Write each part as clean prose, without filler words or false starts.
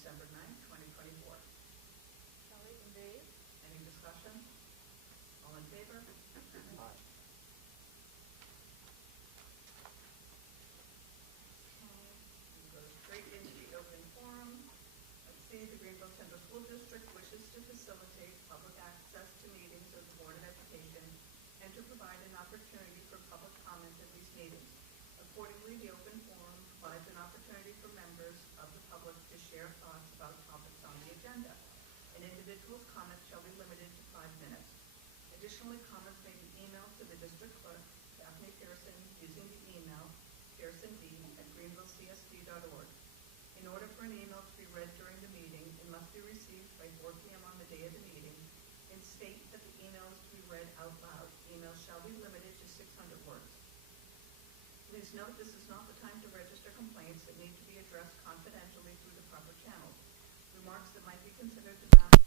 December 9th, 2024. Kelly and Dave. Any discussion? All in favor? Aye. We go straight into the open forum. Let's see, the Greenville Central School District wishes to facilitate public access to meetings of the Board of Education and to provide an opportunity for public comment at these meetings. Accordingly, the open forum provides an opportunity for members of the public to share thoughts about topics on the agenda. An individual's comments shall be limited to 5 minutes. Additionally, comments may be emailed to the district clerk, Daphne Pearson, using the email pearsond@greenvillecsd.org. In order for an email to be read during the meeting, it must be received by 4 p.m. on the day of the meeting and state that the email is to be read out loud. Emails shall be limited to 600 words. Please note this is not the time to register complaints that need to be addressed confidentially through the proper channels. Remarks that might be considered defamatory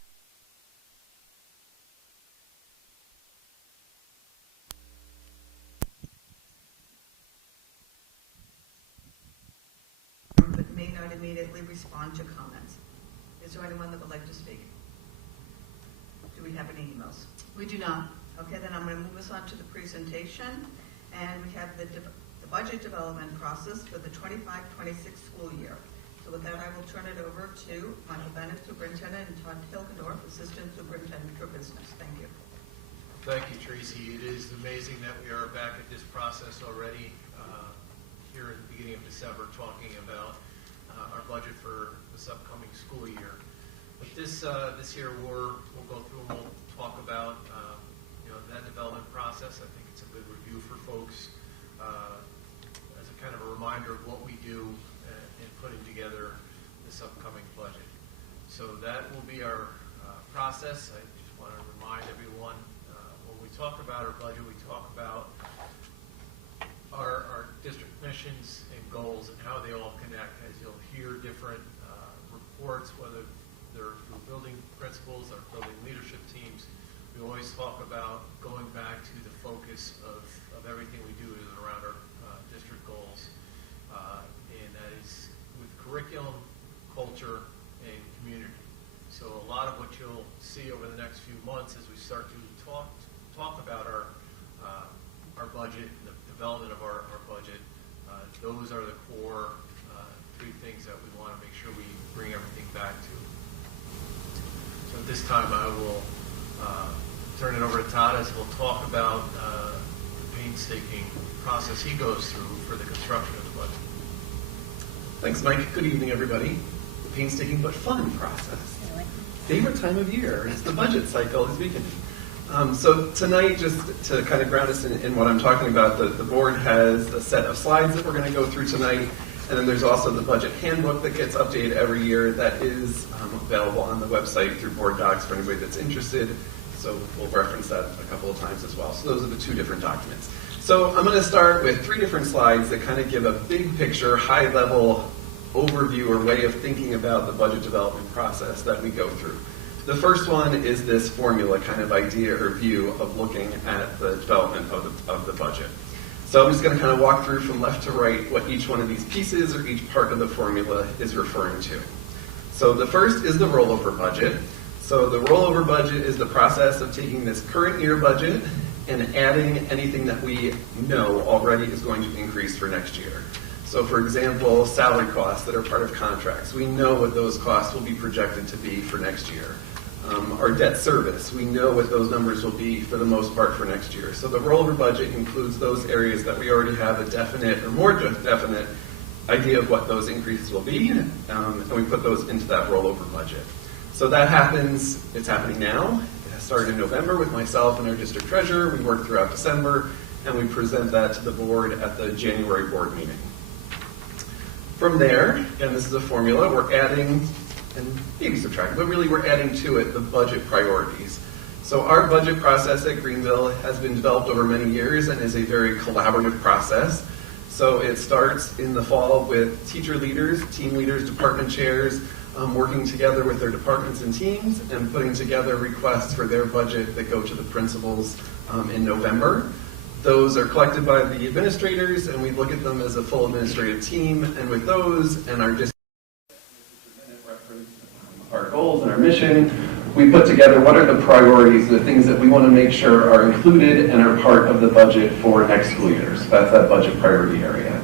but may not immediately respond to comments. Is there anyone that would like to speak? Do we have any emails? We do not. Okay, then I'm going to move us on to the presentation. And we have the budget development process for the 25-26 school year. So with that, I will turn it over to Michael Bennett, Superintendent, and Todd Hilgendorf, Assistant Superintendent for Business. Thank you. Thank you, Tracy. It is amazing that we are back at this process already here at the beginning of December, talking about our budget for this upcoming school year. But this year we'll go through and we'll talk about that development process. I think it's a good review for folks as a kind of a reminder of what we do in putting together this upcoming budget. So that will be our process. I just want to remind everyone when we talk about our budget, we talk about our district missions and goals and how they all connect. As you'll hear different reports, whether they're through building principals or building leadership teams, we always talk about going back to the focus of everything we do is around our district goals. And that is with curriculum, culture, and community. So a lot of what you'll see over the next few months as we start to talk about our budget and the development of our budget, those are the core 3 things that we want to make sure we bring everything back to. So at this time I will turn it over to Todd as he'll talk about the painstaking process he goes through for the construction of the budget. Thanks, Mike. Good evening, everybody. The painstaking but fun process. Favorite time of year is the budget cycle is beginning. So tonight, just to kind of ground us in what I'm talking about, the board has a set of slides that we're going to go through tonight, and then there's also the budget handbook that gets updated every year that is available on the website through board docs for anybody that's interested. So we'll reference that a couple of times as well. So those are the 2 different documents. So I'm going to start with 3 different slides that kind of give a big picture, high-level overview or way of thinking about the budget development process that we go through. The first one is this formula kind of idea or view of looking at the development of the budget. So I'm just going to kind of walk through from left to right what each one of these pieces or each part of the formula is referring to. So the first is the rollover budget. So the rollover budget is the process of taking this current year budget and adding anything that we know already is going to increase for next year. So for example, salary costs that are part of contracts. We know what those costs will be projected to be for next year. Our debt service, we know what those numbers will be for the most part for next year. So the rollover budget includes those areas that we already have a definite or more definite idea of what those increases will be, and we put those into that rollover budget. So that happens, it's happening now. It started in November with myself and our district treasurer. We work throughout December, and we present that to the board at the January board meeting. From there, again, this is a formula, we're adding and maybe subtracting, but really we're adding to it the budget priorities. So our budget process at Greenville has been developed over many years and is a very collaborative process. So it starts in the fall with teacher leaders, team leaders, department chairs, working together with their departments and teams and putting together requests for their budget that go to the principals in November. Those are collected by the administrators, and we look at them as a full administrative team. And with those and our reference goals and our mission, we put together what are the priorities, the things that we want to make sure are included and are part of the budget for next school year. So that's that budget priority area.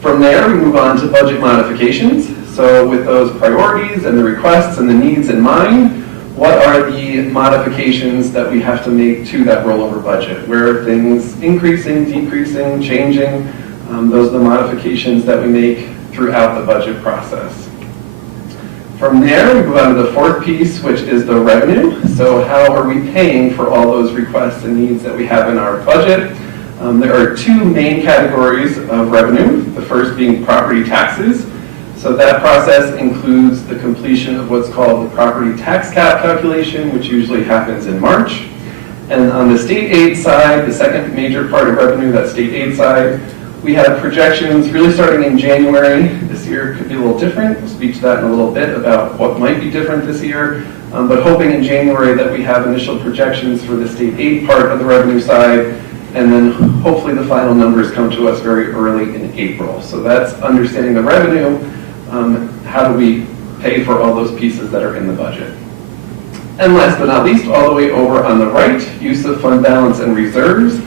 From there, we move on to budget modifications. So with those priorities and the requests and the needs in mind, what are the modifications that we have to make to that rollover budget? Where are things increasing, decreasing, changing? Those are the modifications that we make throughout the budget process. From there, we move on to the fourth piece, which is the revenue. So how are we paying for all those requests and needs that we have in our budget? There are two main categories of revenue, the first being property taxes. So that process includes the completion of what's called the property tax cap calculation, which usually happens in March. And on the state aid side, the second major part of revenue, that state aid side, we have projections really starting in January. This year could be a little different. We'll speak to that in a little bit about what might be different this year. But hoping in January that we have initial projections for the state aid part of the revenue side, and then hopefully the final numbers come to us very early in April. So that's understanding the revenue. How do we pay for all those pieces that are in the budget? And last but not least, all the way over on the right, use of fund balance and reserves.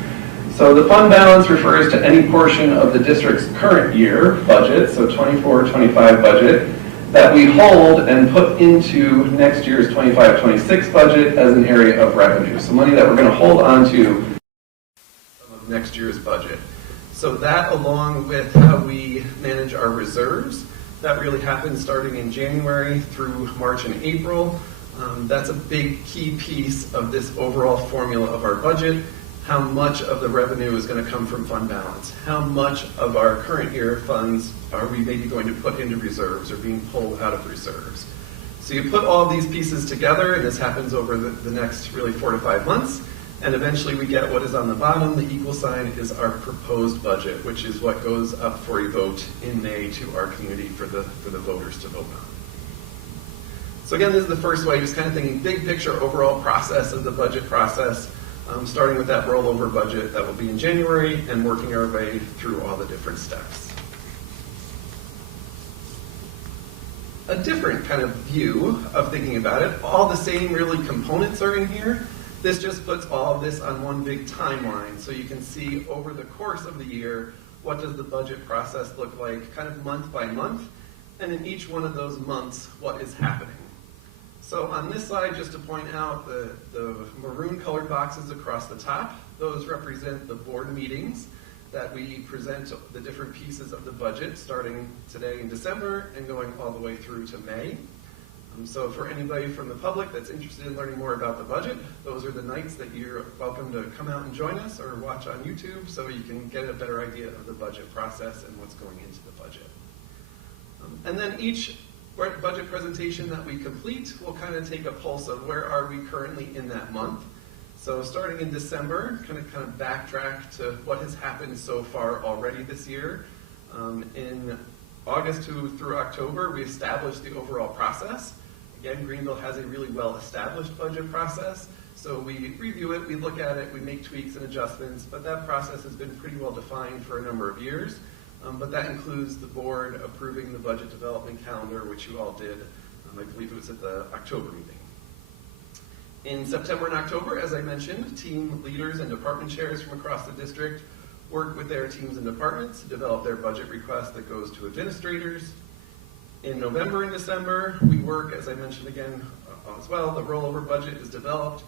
So the fund balance refers to any portion of the district's current year budget, so 24-25 budget, that we hold and put into next year's 25-26 budget as an area of revenue. So money that we're going to hold on to next year's budget. So that, along with how we manage our reserves, that really happens starting in January through March and April. That's a big key piece of this overall formula of our budget. How much of the revenue is going to come from fund balance? How much of our current year funds are we maybe going to put into reserves or being pulled out of reserves? So you put all these pieces together, and this happens over the next really 4 to 5 months, and eventually we get what is on the bottom. The equal sign is our proposed budget, which is what goes up for a vote in May to our community for the voters to vote on. So again, this is the first way, just kind of thinking big picture overall process of the budget process, starting with that rollover budget that will be in January and working our way through all the different steps. A different kind of view of thinking about it, all the same really components are in here. This just puts all of this on one big timeline, so you can see over the course of the year, what does the budget process look like, kind of month by month, and in each one of those months, what is happening. So on this slide, just to point out the maroon colored boxes across the top, those represent the board meetings that we present the different pieces of the budget starting today in December and going all the way through to May. So for anybody from the public that's interested in learning more about the budget, those are the nights that you're welcome to come out and join us or watch on YouTube so you can get a better idea of the budget process and what's going into the budget. And then each budget presentation that we complete will kind of take a pulse of where are we currently in that month. So starting in December, kind of backtrack to what has happened so far already this year. In August through October, we established the overall process. Again, Greenville has a really well-established budget process. So we review it, we look at it, we make tweaks and adjustments, but that process has been pretty well defined for a number of years. But that includes the board approving the budget development calendar, which you all did. I believe it was at the October meeting. In September and October, as I mentioned, team leaders and department chairs from across the district work with their teams and departments to develop their budget request that goes to administrators. In November and December, we work, as I mentioned again as well, the rollover budget is developed.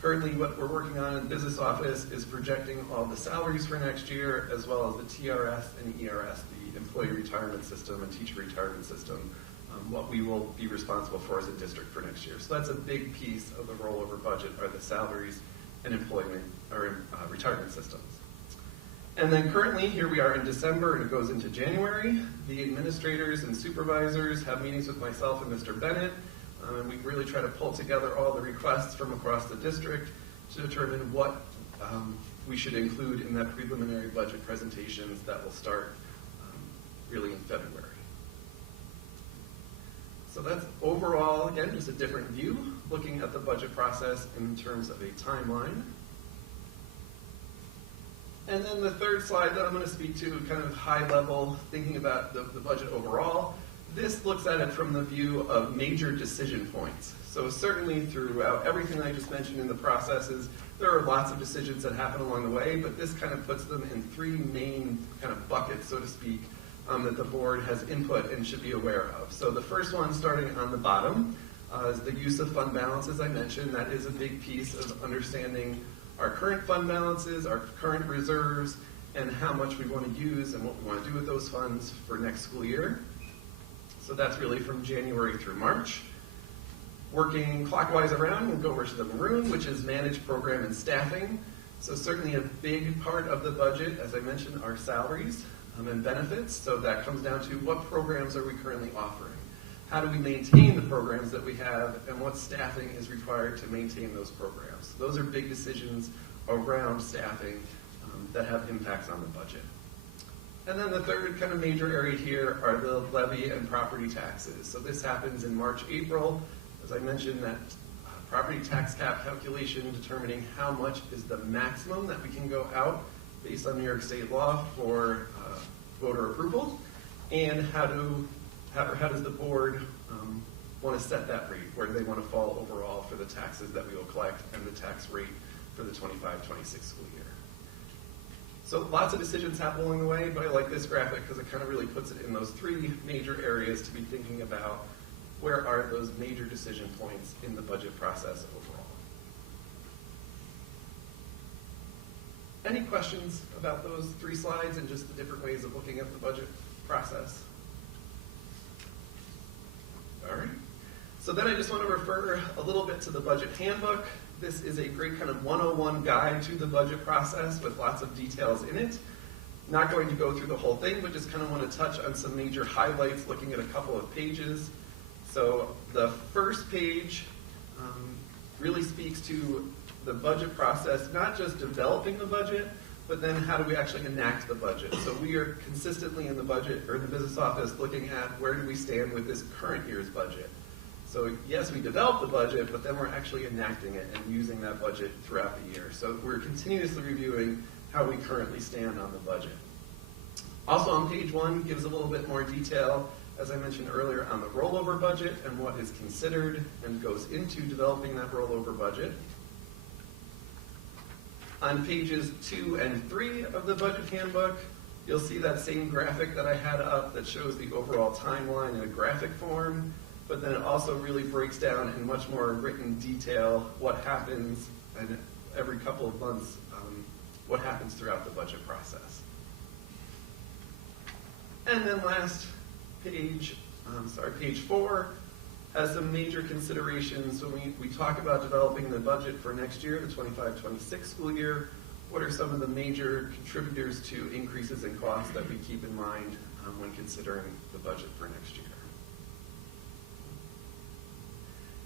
Currently, what we're working on in the business office is projecting all the salaries for next year, as well as the TRS and ERS, the employee retirement system and teacher retirement system, what we will be responsible for as a district for next year. So that's a big piece of the rollover budget, are the salaries and employment or retirement systems. And then currently, here we are in December, and it goes into January. The administrators and supervisors have meetings with myself and Mr. Bennett, and we really try to pull together all the requests from across the district to determine what we should include in that preliminary budget presentations that will start really in February. So that's overall, again, just a different view, looking at the budget process in terms of a timeline. And then the third slide that I'm going to speak to, kind of high level, thinking about the budget overall. this looks at it from the view of major decision points. So certainly throughout everything I just mentioned in the processes, there are lots of decisions that happen along the way, but this kind of puts them in three main kind of buckets, so to speak, that the board has input and should be aware of. So the first one, starting on the bottom, is the use of fund balance, as I mentioned. That is a big piece of understanding our current fund balances, our current reserves, and how much we want to use and what we want to do with those funds for next school year. So that's really from January through March. Working clockwise around, we'll go over to the maroon, which is managed program and staffing. So certainly a big part of the budget, as I mentioned, are salaries and benefits. So that comes down to what programs are we currently offering? How do we maintain the programs that we have, and what staffing is required to maintain those programs? Those are big decisions around staffing that have impacts on the budget. And then the third kind of major area here are the levy and property taxes. So this happens in March, April. As I mentioned, that property tax cap calculation determining how much is the maximum that we can go out based on New York State law for voter approval, and how does the board want to set that rate? Where do they want to fall overall for the taxes that we will collect and the tax rate for the 25-26 school year? So lots of decisions happen along the way, but I like this graphic because it kind of really puts it in those three major areas to be thinking about where are those major decision points in the budget process overall. Any questions about those three slides and just the different ways of looking at the budget process? All right. So then I just want to refer a little bit to the budget handbook. This is a great kind of 101 guide to the budget process with lots of details in it. Not going to go through the whole thing, but just kind of want to touch on some major highlights looking at a couple of pages. So the first page really speaks to the budget process, not just developing the budget, but then how do we actually enact the budget. So we are consistently in the budget, or in the business office, looking at where do we stand with this current year's budget. So yes, we develop the budget, but then we're actually enacting it and using that budget throughout the year. So we're continuously reviewing how we currently stand on the budget. Also on page 1 gives a little bit more detail, as I mentioned earlier, on the rollover budget and what is considered and goes into developing that rollover budget. On pages 2 and 3 of the budget handbook, you'll see that same graphic that I had up that shows the overall timeline in a graphic form, but then it also really breaks down in much more written detail what happens and every couple of months, what happens throughout the budget process. And then last page, page 4, has some major considerations when we talk about developing the budget for next year, the 25-26 school year. What are some of the major contributors to increases in costs that we keep in mind when considering the budget for next year?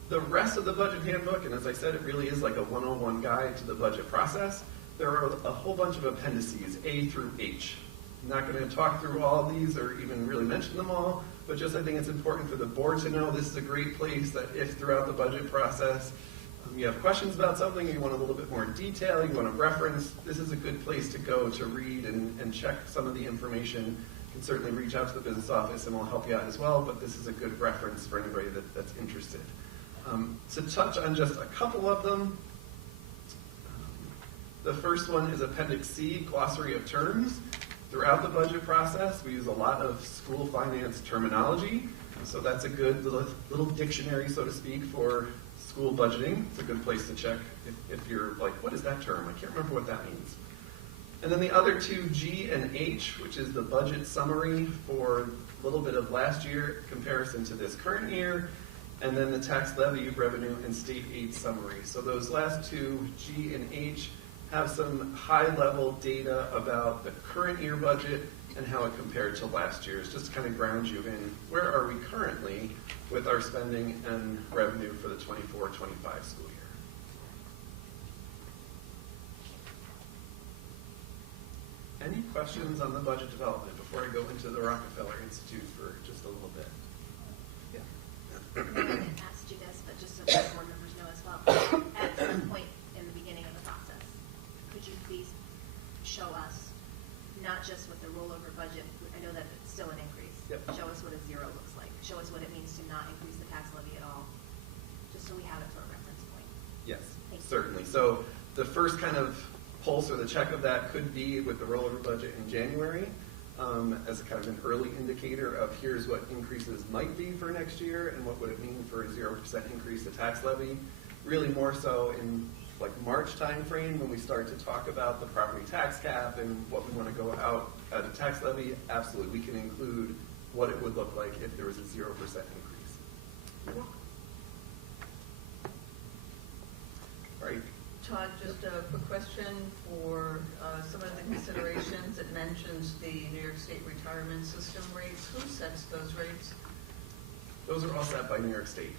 The rest of the budget handbook, and as I said, it really is like a 101 guide to the budget process. There are a whole bunch of appendices, A through H. I'm not going to talk through all of these or even really mention them all, but just I think it's important for the board to know this is a great place that if throughout the budget process you have questions about something, you want a little bit more detail, you want to reference, this is a good place to go to read and check some of the information. You can certainly reach out to the business office and we'll help you out as well, but this is a good reference for anybody that's interested. To touch on just a couple of them, the first one is Appendix C, Glossary of Terms. Throughout the budget process, we use a lot of school finance terminology, so that's a good little dictionary, so to speak, for school budgeting. It's a good place to check if you're like, what is that term? I can't remember what that means. And then the other two, G and H, which is the budget summary for a little bit of last year comparison to this current year, and then the tax levy, revenue, and state aid summary. So those last two, G and H, have some high-level data about the current year budget and how it compared to last year's, just to kind of ground you in where are we currently with our spending and revenue for the 24-25 school year. Any questions on the budget development before I go into the Rockefeller Institute for just a little bit? Yeah. I haven't asked you this, but just so the board members know as well. At some point in the beginning of the process, could you please show us, not just with the rollover budget, I know that it's still an increase, Yep. Show us what a zero looks like. Show us what it means to not increase the tax levy at all, just so we have it for a reference point. Yes, Thank you. certainly. So the first kind of pulse or the check of that could be with the rollover budget in January, as kind of an early indicator of here's what increases might be for next year and what would it mean for a 0% increase to tax levy. Really more so in like March timeframe when we start to talk about the property tax cap and what we want to go out at a tax levy. Absolutely, we can include what it would look like if there was a 0% increase. All right. Todd, just a quick question for some of the considerations. It mentions the New York State retirement system rates. Who sets those rates? Those are all set by New York State.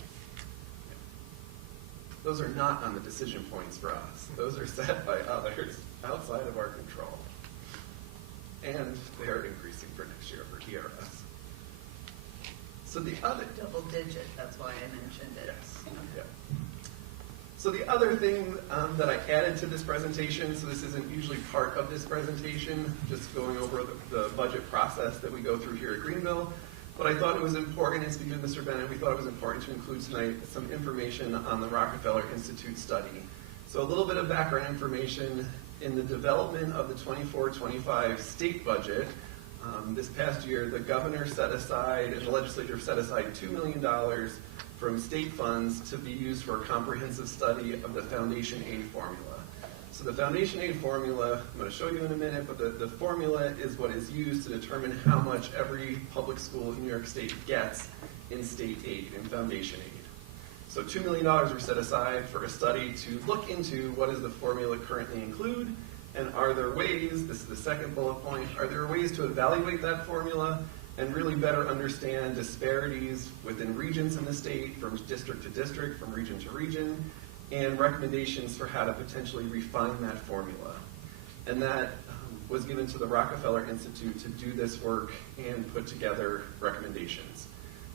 Those are not on the decision points for us. Those are set by others outside of our control. And they are increasing for next year for ERS. So the other... Double digit, that's why I mentioned it. Yes. Okay. Yeah. So the other thing that I added to this presentation, so this isn't usually part of this presentation, just going over the budget process that we go through here at Greenville, but I thought it was important, and speaking to Mr. Bennett, we thought it was important to include tonight some information on the Rockefeller Institute study. So a little bit of background information in the development of the 24-25 state budget. This past year, the governor set aside, and the legislature set aside $2 million from state funds to be used for a comprehensive study of the foundation aid formula. So the foundation aid formula, I'm going to show you in a minute, but the formula is what is used to determine how much every public school in New York State gets in state aid, in foundation aid. So $2 million were set aside for a study to look into what does the formula currently include, and are there ways, this is the second bullet point, are there ways to evaluate that formula and really better understand disparities within regions in the state, from district to district, from region to region, and recommendations for how to potentially refine that formula. And that was given to the Rockefeller Institute to do this work and put together recommendations.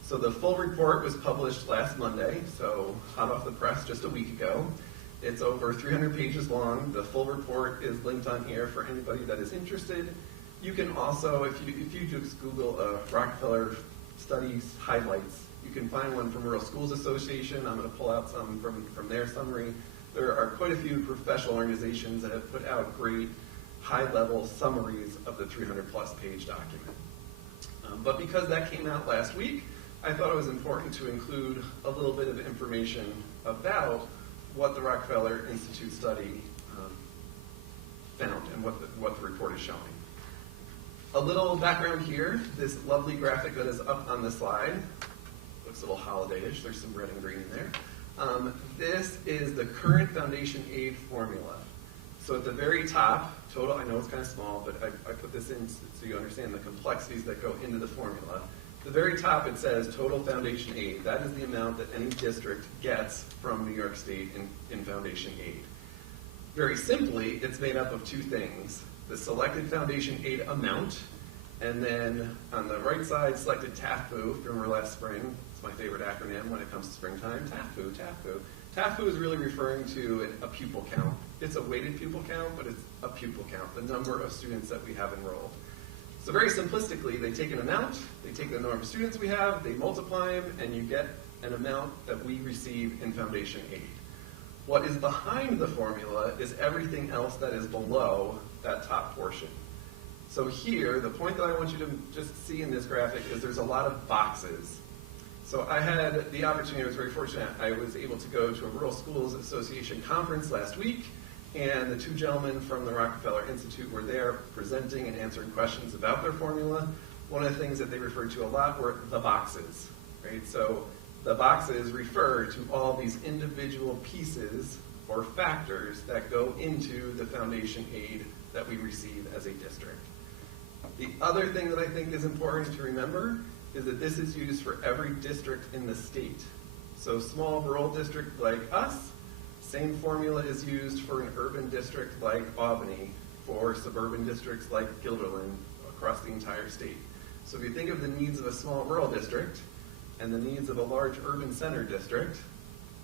So the full report was published last Monday, so hot off the press just a week ago. It's over 300 pages long. The full report is linked on here for anybody that is interested. You can also, if you just Google Rockefeller Studies highlights, you can find one from Rural Schools Association. I'm going to pull out some from their summary. There are quite a few professional organizations that have put out great high-level summaries of the 300-plus page document. But because that came out last week, I thought it was important to include a little bit of information about what the Rockefeller Institute study found and what the report is showing. A little background here, this lovely graphic that is up on the slide, looks a little holiday-ish, there's some red and green in there. This is the current foundation aid formula. So at the very top, total, I know it's kind of small, but I put this in so you understand the complexities that go into the formula. At the very top it says total foundation aid. That is the amount that any district gets from New York State in foundation aid. Very simply, it's made up of two things. The selected foundation aid amount, and then on the right side, selected TAFU. If you remember last spring, it's my favorite acronym when it comes to springtime, TAFU, TAFU. TAFU is really referring to a pupil count. It's a weighted pupil count, but it's a pupil count, the number of students that we have enrolled. So very simplistically, they take an amount, they take the number of students we have, they multiply them, and you get an amount that we receive in foundation aid. What is behind the formula is everything else that is below that top portion. So here, the point that I want you to just see in this graphic is there's a lot of boxes. So I had the opportunity, I was very fortunate, I was able to go to a Rural Schools Association conference last week, and the two gentlemen from the Rockefeller Institute were there presenting and answering questions about their formula. One of the things that they referred to a lot were the boxes, right? So the boxes refer to all these individual pieces or factors that go into the foundation aid that we receive as a district. The other thing that I think is important to remember is that this is used for every district in the state. So small rural district like us, same formula is used for an urban district like Albany, for suburban districts like Guilderland across the entire state. So if you think of the needs of a small rural district and the needs of a large urban center district,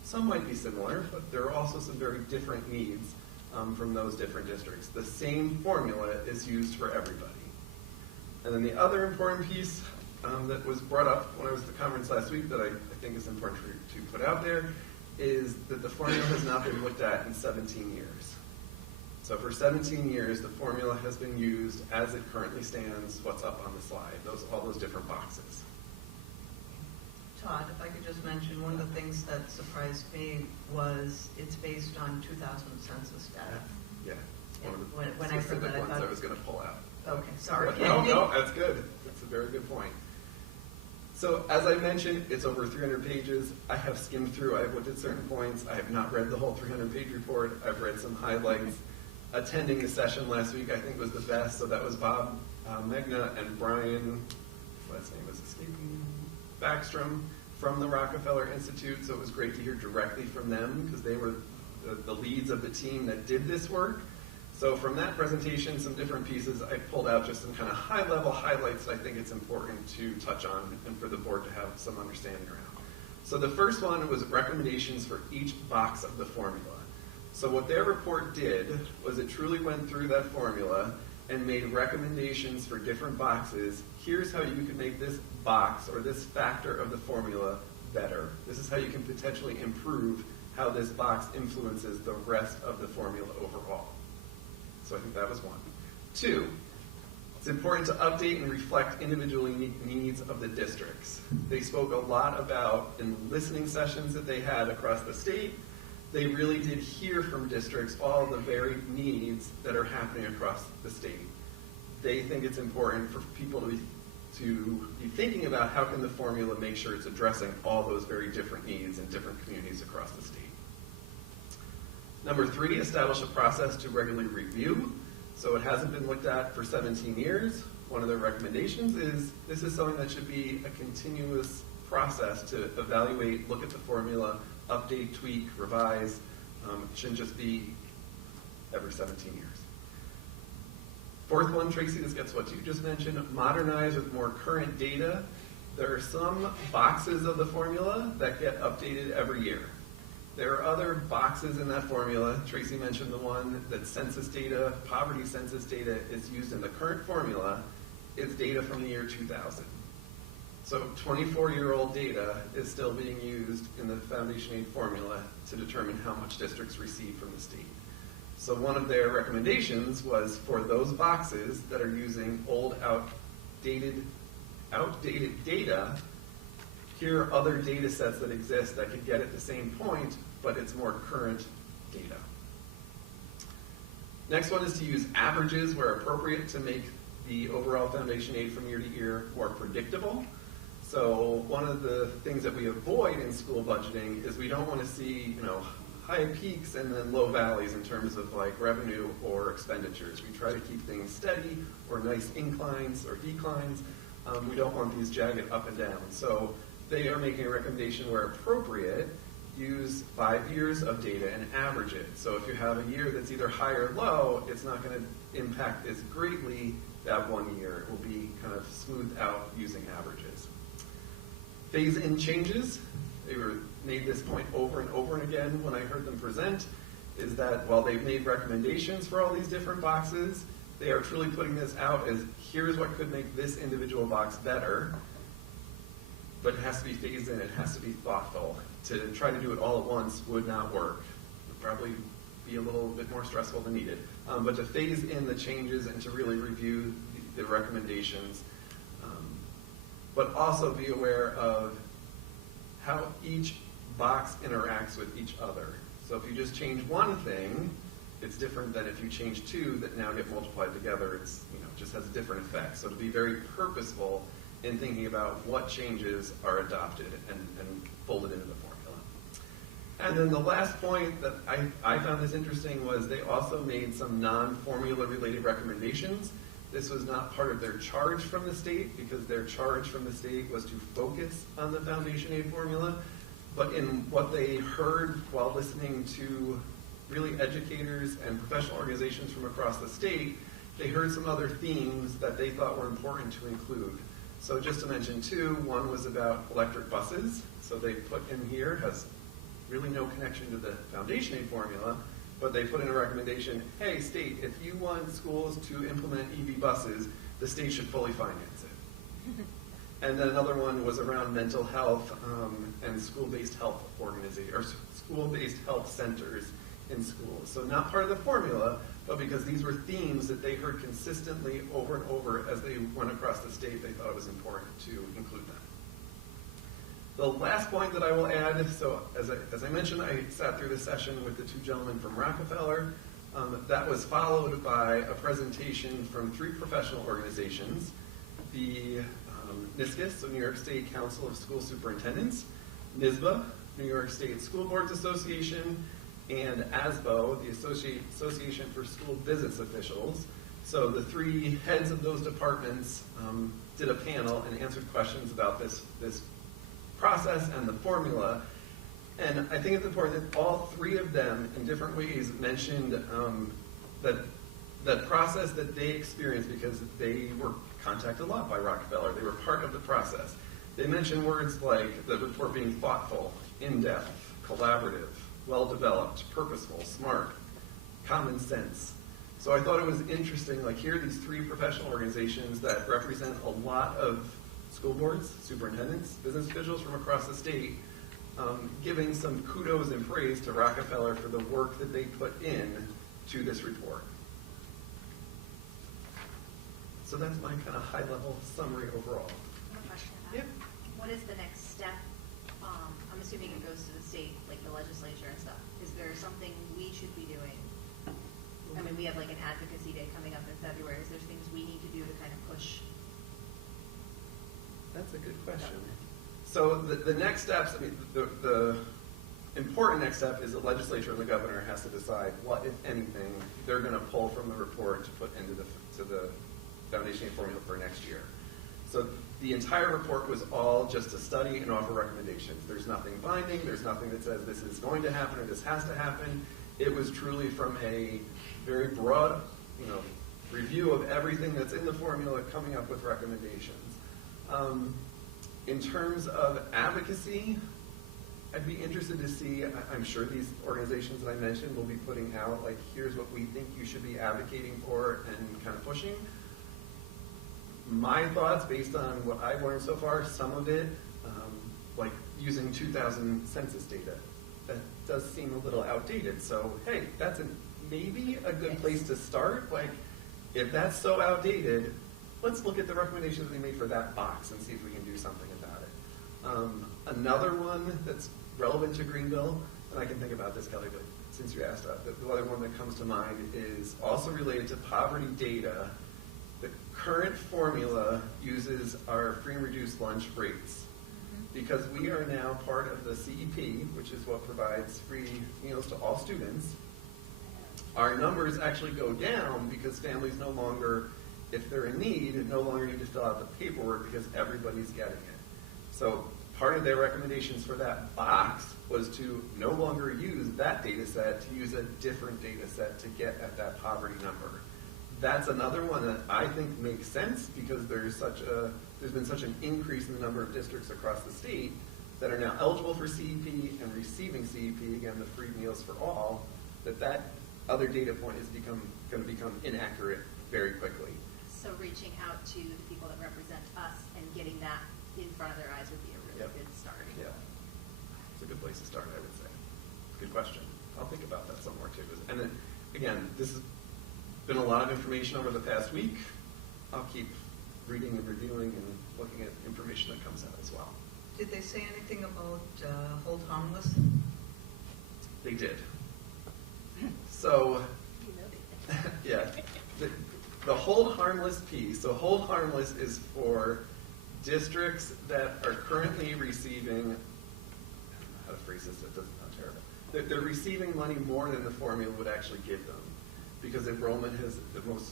some might be similar, but there are also some very different needs from those different districts. The same formula is used for everybody. And then the other important piece, that was brought up when I was at the conference last week that I think is important to put out there is that the formula has not been looked at in 17 years. So for 17 years, the formula has been used as it currently stands, what's up on the slide, all those different boxes. Todd, if I could just mention, one of the things that surprised me was it's based on 2000 census data. Yeah, it's one of the When I heard specific that, I ones thought, I was going to pull out. okay, sorry. No, that's good. That's a very good point. So as I mentioned, it's over 300 pages. I have skimmed through. I've looked at certain points. I have not read the whole 300-page report. I've read some highlights. Attending the session last week, I think, was the best. So that was Bob Megna and Brian, his last name is escaping, Backstrom from the Rockefeller Institute. So it was great to hear directly from them because they were the leads of the team that did this work. So from that presentation, some different pieces, I pulled out just some kind of high-level highlights that I think it's important to touch on and for the board to have some understanding around. So the first one was recommendations for each box of the formula. So what their report did was it truly went through that formula and made recommendations for different boxes. Here's how you can make this box or this factor of the formula better. This is how you can potentially improve how this box influences the rest of the formula overall. So I think that was one. Two, it's important to update and reflect individual unique needs of the districts. They spoke a lot about, in listening sessions that they had across the state, they really did hear from districts all the varied needs that are happening across the state. They think it's important for people to be thinking about how can the formula make sure it's addressing all those very different needs in different communities across the state. Number three, establish a process to regularly review. So it hasn't been looked at for 17 years. One of their recommendations is this is something that should be a continuous process to evaluate, look at the formula, update, tweak, revise. It shouldn't just be every 17 years. Fourth one, Tracy, this gets what you just mentioned, modernize with more current data. There are some boxes of the formula that get updated every year. There are other boxes in that formula. Tracy mentioned the one that census data, poverty census data is used in the current formula. It's data from the year 2000. So 24-year-old data is still being used in the foundation aid formula to determine how much districts receive from the state. So one of their recommendations was for those boxes that are using old, outdated data, here are other data sets that exist that could get at the same point, but it's more current data. Next one is to use averages where appropriate to make the overall foundation aid from year to year more predictable. So one of the things that we avoid in school budgeting is we don't want to see, high peaks and then low valleys in terms of like revenue or expenditures. We try to keep things steady or nice inclines or declines. We don't want these jagged up and down. So they are making a recommendation where appropriate, use 5 years of data and average it. So if you have a year that's either high or low, it's not going to impact as greatly that 1 year. It will be kind of smoothed out using averages. Phase-in changes, they made this point over and over and again when I heard them present, is that while they've made recommendations for all these different boxes, they are truly putting this out as here's what could make this individual box better, but it has to be phased in, it has to be thoughtful. To try to do it all at once would not work. It would probably be a little bit more stressful than needed. But to phase in the changes and to really review the recommendations, but also be aware of how each box interacts with each other. So if you just change one thing, it's different than if you change two that now get multiplied together. It's just has a different effect. So to be very purposeful in thinking about what changes are adopted and folded into the formula. And then the last point that I found this interesting was they also made some non-formula related recommendations. This was not part of their charge from the state because their charge from the state was to focus on the foundation aid formula. But in what they heard while listening to really educators and professional organizations from across the state, they heard some other themes that they thought were important to include. So just to mention two, one was about electric buses. So they put in here, has really no connection to the foundation aid formula, but they put in a recommendation, hey state, if you want schools to implement EV buses, the state should fully finance it. And then another one was around mental health and school-based health organization or school-based health centers in schools. So not part of the formula, but because these were themes that they heard consistently over and over as they went across the state, they thought it was important to include them. The last point that I will add, so as I mentioned, I sat through the session with the two gentlemen from Rockefeller. That was followed by a presentation from 3 professional organizations, the NISCUS, so New York State Council of School Superintendents, NYSBA, New York State School Boards Association, and ASBO, the Association for School Business Officials. So the 3 heads of those departments did a panel and answered questions about this process and the formula. And I think it's important that all 3 of them, in different ways, mentioned that process that they experienced because they were contacted a lot by Rockefeller. They were part of the process. They mentioned words like the report being thoughtful, in-depth, collaborative, well-developed, purposeful, smart, common sense. So I thought it was interesting, like here are these 3 professional organizations that represent a lot of school boards, superintendents, business officials from across the state, giving some kudos and praise to Rockefeller for the work that they put in to this report. So that's my kind of high-level summary overall. I have a question about Yeah. it. What is the next step? I'm assuming it goes to the state, like the legislature and stuff. Is there something we should be doing? I mean, we have like an advocacy day coming up in February. Is there things we need to do to kind of push? That's a good question. So the next steps, I mean, the important next step is the legislature and the governor has to decide what, if anything, they're going to pull from the report to put into the foundation formula for next year. So the entire report was all just a study and offer recommendations. There's nothing binding. There's nothing that says this is going to happen or this has to happen. It was truly from a very broad, review of everything that's in the formula, coming up with recommendations. In terms of advocacy, I'd be interested to see, I'm sure these organizations that I mentioned will be putting out, like, here's what we think you should be advocating for and kind of pushing. My thoughts, based on what I've learned so far, some of it, like using 2000 census data, that does seem a little outdated. So, hey, that's maybe a good place to start. Like, if that's so outdated, let's look at the recommendations they made for that box and see if we can do something about it. Another one that's relevant to Greenville, and I can think about this, Kelly, but since you asked, the other one that comes to mind is also related to poverty data. The current formula uses our free and reduced lunch rates. Because we are now part of the CEP, which is what provides free meals to all students, our numbers actually go down because families no longer, if they're in need, no longer need to fill out the paperwork because everybody's getting it. So part of their recommendations for that box was to no longer use that data set, to use a different data set to get at that poverty number. That's another one that I think makes sense because there's been such an increase in the number of districts across the state that are now eligible for CEP and receiving CEP, again, the free meals for all, that other data point is going to become inaccurate very quickly. So reaching out to the people that represent us and getting that in front of their eyes would be a really good start. Yeah, it's a good place to start, I would say. Good question. I'll think about that some more too. And then, again, this has been a lot of information over the past week. I'll keep reading and reviewing and looking at information that comes out as well. Did they say anything about hold harmless? They did. So, yeah, the hold harmless piece. So hold harmless is for districts that are currently receiving, I don't know how to phrase this, it doesn't sound terrible. They're receiving money more than the formula would actually give them. Because enrollment has, the most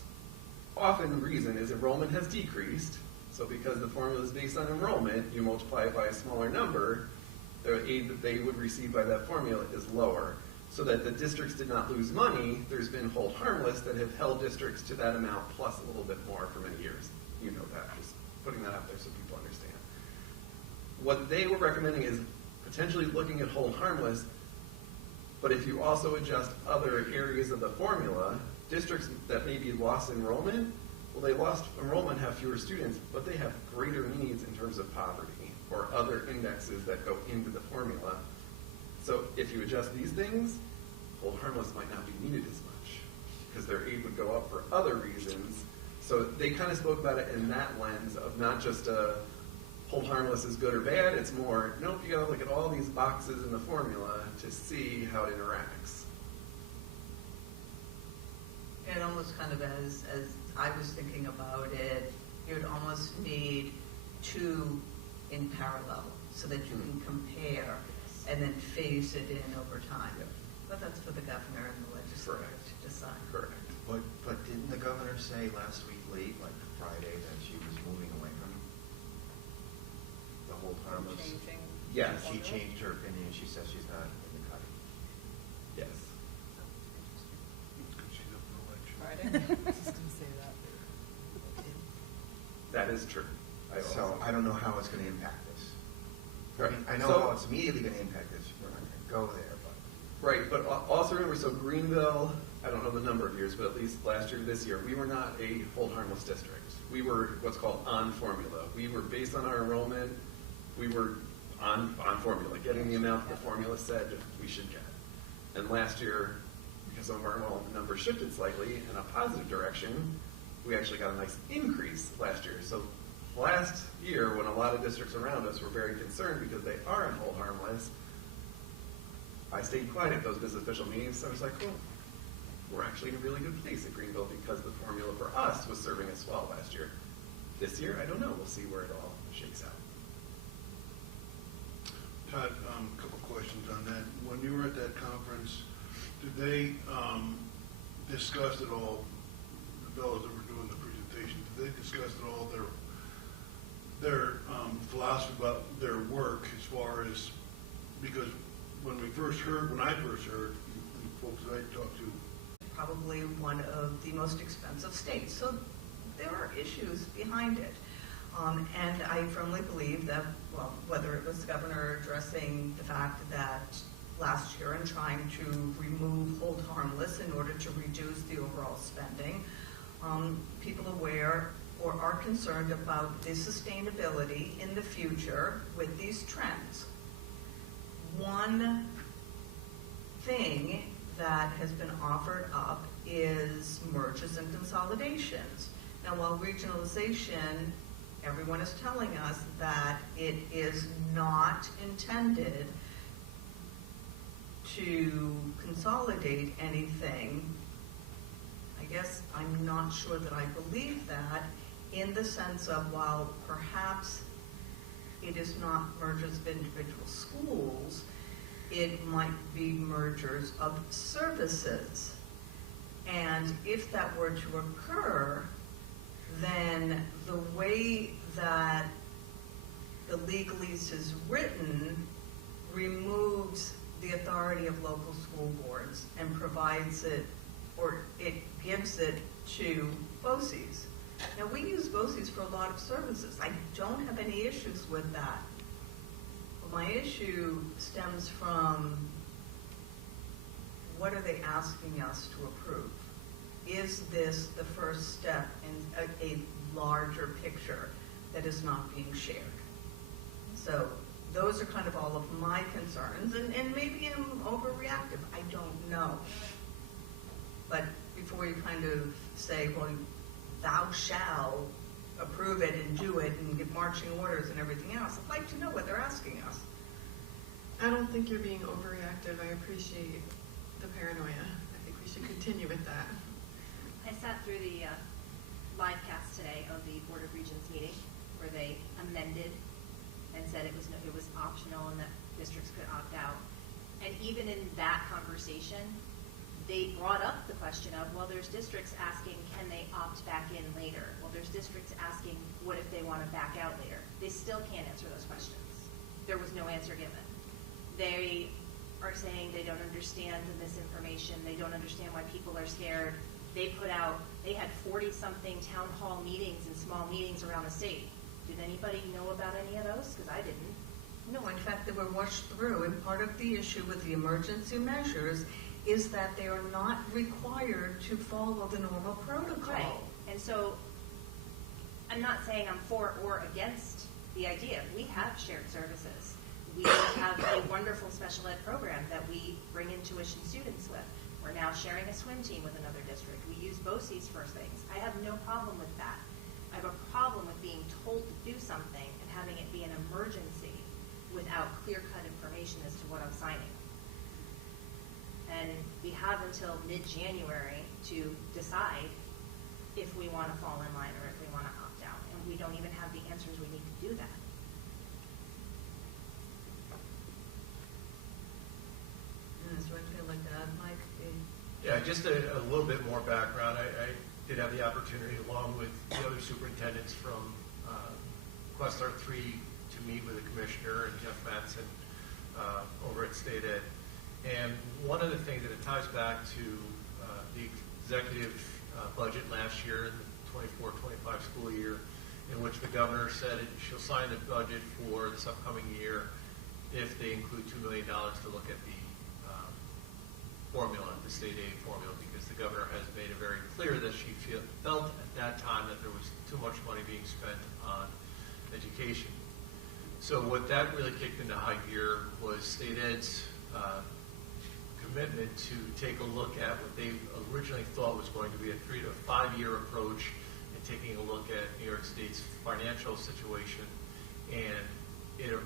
often reason is enrollment has decreased. So because the formula is based on enrollment, you multiply it by a smaller number, the aid that they would receive by that formula is lower. So that the districts did not lose money, there's been hold harmless that have held districts to that amount plus a little bit more for many years. You know that, just putting that out there so people understand. What they were recommending is potentially looking at hold harmless, but if you also adjust other areas of the formula, districts that maybe lost enrollment Well, they lost enrollment, have fewer students, but they have greater needs in terms of poverty or other indexes that go into the formula. So if you adjust these things, hold harmless might not be needed as much because their aid would go up for other reasons. So they kind of spoke about it in that lens of not just hold harmless is good or bad. It's more, nope, you got to look at all these boxes in the formula to see how it interacts. And almost kind of as I was thinking about it, you'd almost need two in parallel so that you can compare and then phase it in over time. Yeah. But that's for the governor and the legislature Correct. to decide. Correct. But didn't the governor say last week late, like Friday, that she was moving away from the hold harmless? Changing. Yes. She changed her opinion. She says she's not in the cutting. Yes. Because she's up for election. Friday? I was just gonna say that. That is true. So I don't know how it's going to impact this. Right. I know So- how it's immediately going to impact this. We're not going to go there, but Right, but also remember, so Greenville, I don't know the number of years, but at least last year to this year, we were not a hold harmless district. We were what's called on formula. We were based on our enrollment, we were on formula, getting the amount the formula said we should get. And last year, because some of our enrollment numbers shifted slightly in a positive direction, we actually got a nice increase last year. So last year, when a lot of districts around us were very concerned because they are in hold harmless, I stayed quiet at those business official meetings. So I was like, cool, we're actually in a really good place at Greenville because the formula for us was serving us well last year. This year, I don't know. We'll see where it all shakes out. Todd, a couple questions on that. When you were at that conference, did they discuss at all, the fellows that were doing the presentation, did they discuss at all their philosophy about their work as far as, because when I first heard, the folks that I talked to, Probably one of the most expensive states. So there are issues behind it. And I firmly believe that, well, whether it was the governor addressing the fact that last year and trying to remove hold harmless in order to reduce the overall spending, people aware or are concerned about the sustainability in the future with these trends. One thing that has been offered up is mergers and consolidations. Now, while regionalization, everyone is telling us that it is not intended to consolidate anything, I guess I'm not sure that I believe that, in the sense of, while perhaps it is not mergers of individual schools, it might be mergers of services. And if that were to occur, then the way that the legalese is written removes the authority of local school boards and provides it, or it gives it to BOCES. Now, we use BOCES for a lot of services. I don't have any issues with that. But my issue stems from, what are they asking us to approve? Is this the first step in a larger picture that is not being shared? So those are kind of all of my concerns, and maybe I'm overreactive. I don't know. But before you kind of say, well, thou shall approve it and do it and give marching orders and everything else, I'd like to know what they're asking us. I don't think you're being overreactive. I appreciate the paranoia. I think we should continue with that. I sat through the live cast today of the Board of Regents meeting where they amended and said it was optional and that districts could opt out. And even in that conversation, they brought up the question of, well, there's districts asking, can they opt back in later? Well, there's districts asking, what if they want to back out later? They still can't answer those questions. There was no answer given. They are saying they don't understand the misinformation. They don't understand why people are scared. They had 40-something town hall meetings and small meetings around the state. Did anybody know about any of those? Because I didn't. No, in fact, they were washed through, and part of the issue with the emergency measures is that they are not required to follow the normal protocol. Right. And so I'm not saying I'm for or against the idea. We have shared services. We have a wonderful special ed program that we bring in tuition students with. We're now sharing a swim team with another district. We use BOCES for things. I have no problem with that. I have a problem with being told to do something and having it be an emergency without clear-cut information as to what I'm signing. And we have until mid-January to decide if we want to fall in line or if we want to opt out. And we don't even have the answers we need to do that. Is there anything like that, Mike? Yeah, just a little bit more background. I did have the opportunity, along with the other superintendents from Questar 3, to meet with the commissioner and Jeff Mattson over at State Ed. And one of the things that it ties back to the executive budget last year in the 24-25 school year, in which the governor said she'll sign the budget for this upcoming year if they include $2 million to look at the formula, the state aid formula, because the governor has made it very clear that she felt at that time that there was too much money being spent on education. So what that really kicked into high gear was State Ed's commitment to take a look at what they originally thought was going to be a 3 to 5 year approach, and taking a look at New York State's financial situation, and it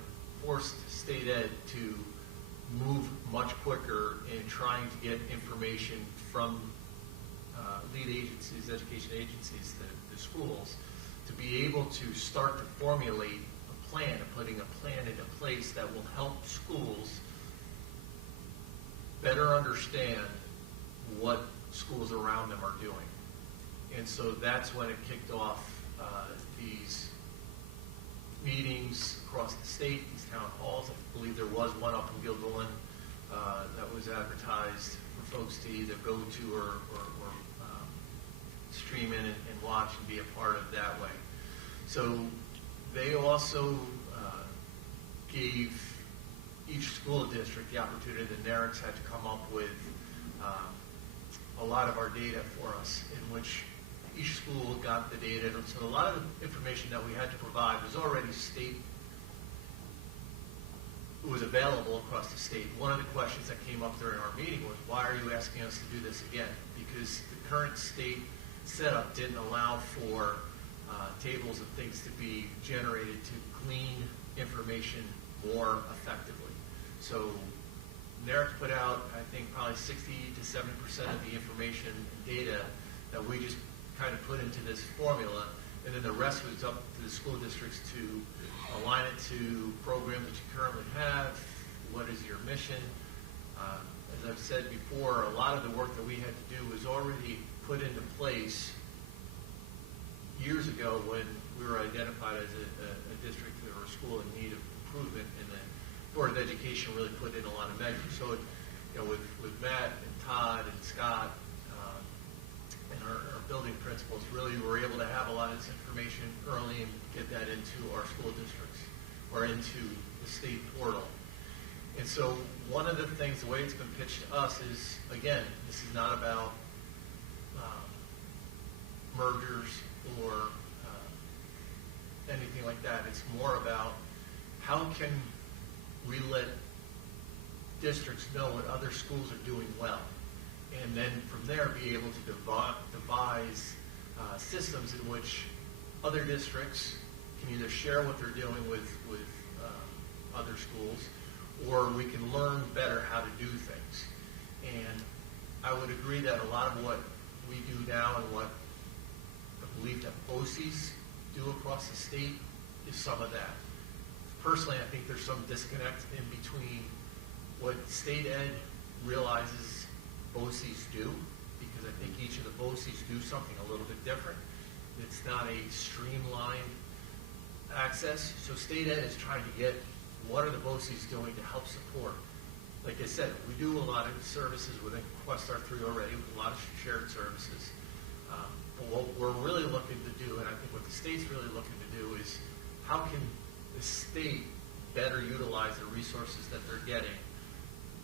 forced State Ed to move much quicker in trying to get information from lead agencies, education agencies, the schools, to be able to start to formulate a plan, and putting a plan into place that will help schools better understand what schools around them are doing. And so that's when it kicked off these meetings across the state, these town halls. I believe there was one up in Gilderland that was advertised for folks to either go to or stream in and watch and be a part of that way. So they also gave each school district the opportunity. The NARICs had to come up with a lot of our data for us, in which each school got the data. And so a lot of the information that we had to provide was already state, it was available across the state. One of the questions that came up during our meeting was, why are you asking us to do this again? Because the current state setup didn't allow for tables of things to be generated to glean information more effectively. So NARIC put out, I think, probably 60 to 70% of the information and data that we just kind of put into this formula, and then the rest was up to the school districts to align it to programs that you currently have. What is your mission? As I've said before, a lot of the work that we had to do was already put into place years ago when we were identified as a district or a school in need of improvement, and the Board of Education really put in a lot of measures. So, with Matt and Todd and Scott and our building principals, really were able to have a lot of this information early and get that into our school districts or into the state portal. And so one of the things, the way it's been pitched to us is, again, this is not about mergers or anything like that. It's more about how can we let districts know what other schools are doing well, and then from there be able to devise systems in which other districts can either share what they're doing with other schools, or we can learn better how to do things. And I would agree that a lot of what we do now and what I believe that BOCES do across the state is some of that. Personally, I think there's some disconnect in between what State Ed realizes BOCES do, because I think each of the BOCES do something a little bit different. It's not a streamlined access. So State Ed is trying to get what are the BOCES doing to help support. Like I said, we do a lot of services within Questar 3 already, with a lot of shared services. But what we're really looking to do, and I think what the state's really looking to do, is how can the state better utilize the resources that they're getting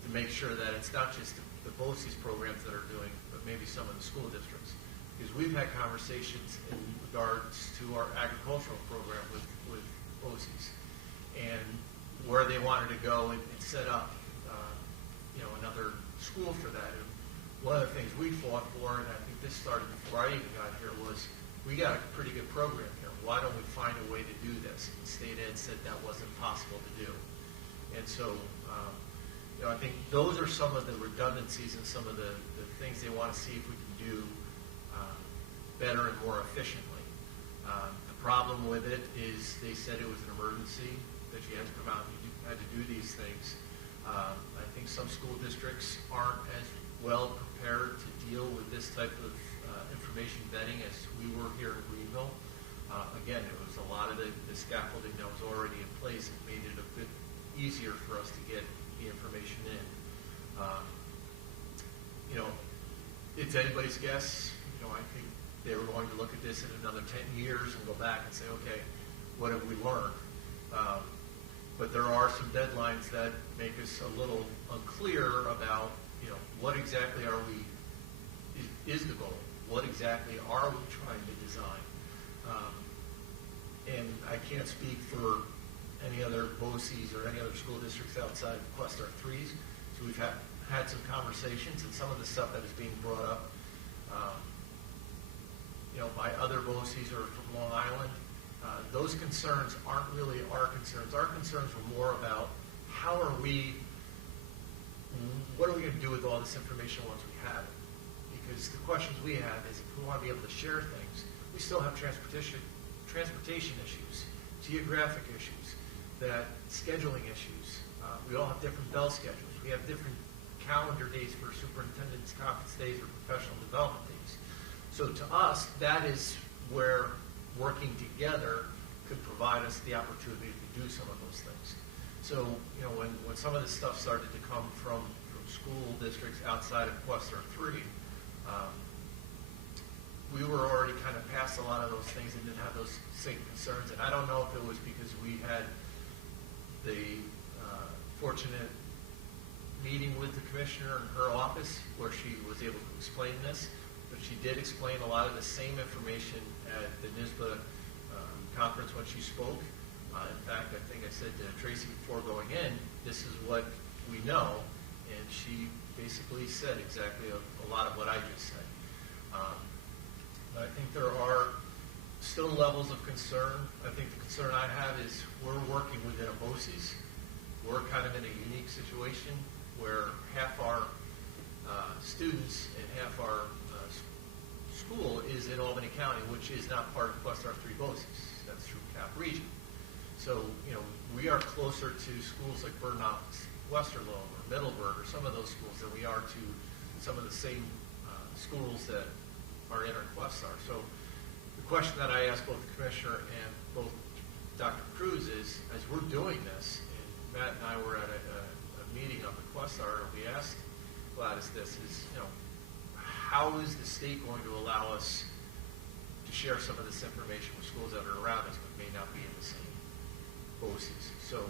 to make sure that it's not just the BOCES programs that are doing, but maybe some of the school districts. Because we've had conversations in regards to our agricultural program with BOCES and where they wanted to go and set up, another school for that. And one of the things we fought for, and I think this started before I even got here, was we got a pretty good program here. Why don't we find a way to do this? And state ed said that wasn't possible to do. And so, I think those are some of the redundancies and some of the things they want to see if we can do better and more efficiently. The problem with it is they said it was an emergency, that you had to come out and you had to do these things. I think some school districts aren't as well prepared to deal with this type of information vetting as we were here in Greenville. Again, it was a lot of the scaffolding that was already in place. It made it a bit easier for us to get the information in. It's anybody's guess. I think they were going to look at this in another 10 years and go back and say, okay, what have we learned? But there are some deadlines that make us a little unclear about, what exactly is the goal? What exactly are we trying to design? And I can't speak for any other BOCES or any other school districts outside of Cluster 3s. So we've had some conversations, and some of the stuff that is being brought up, by other BOCES or from Long Island, those concerns aren't really our concerns. Our concerns were more about what are we going to do with all this information once we have it? Because the questions we have is if we want to be able to share things, we still have transportation issues, geographic issues, scheduling issues. We all have different bell schedules. We have different calendar days for superintendent's conference days or professional development days. So to us, that is where working together could provide us the opportunity to do some of those things. So, when some of this stuff started to come from school districts outside of Cluster 3, we were already kind of past a lot of those things and didn't have those same concerns. And I don't know if it was because we had the fortunate meeting with the commissioner in her office where she was able to explain this, but she did explain a lot of the same information at the NISBA conference when she spoke. In fact, I think I said to Tracy before going in, this is what we know, and she basically said exactly a lot of what I just said. But I think there are still levels of concern. I think the concern I have is we're working within a BOCES. We're kind of in a unique situation where half our students and half our school is in Albany County, which is not part of Cluster 3 BOCES. That's through Cap Region. So, we are closer to schools like Bernard, Westerlo, or Middleburg, or some of those schools than we are to some of the same schools that are in our Questar. So the question that I asked both the commissioner and both Dr. Cruz is, as we're doing this, and Matt and I were at a meeting up at Questar, and we asked Gladys this, is, how is the state going to allow us to share some of this information with schools that are around us but may not be in the same BOCES? So,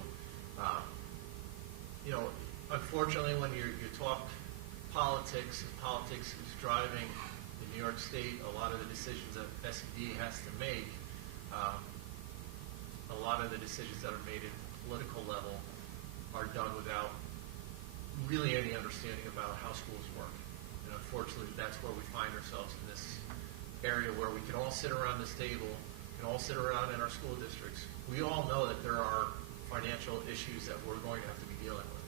unfortunately, when you talk politics, and politics is driving in New York State a lot of the decisions that SED has to make, a lot of the decisions that are made at the political level are done without really any understanding about how schools work. And unfortunately, that's where we find ourselves in this area where we can all sit around this table, we can all sit around in our school districts. We all know that there are financial issues that we're going to have to be dealing with.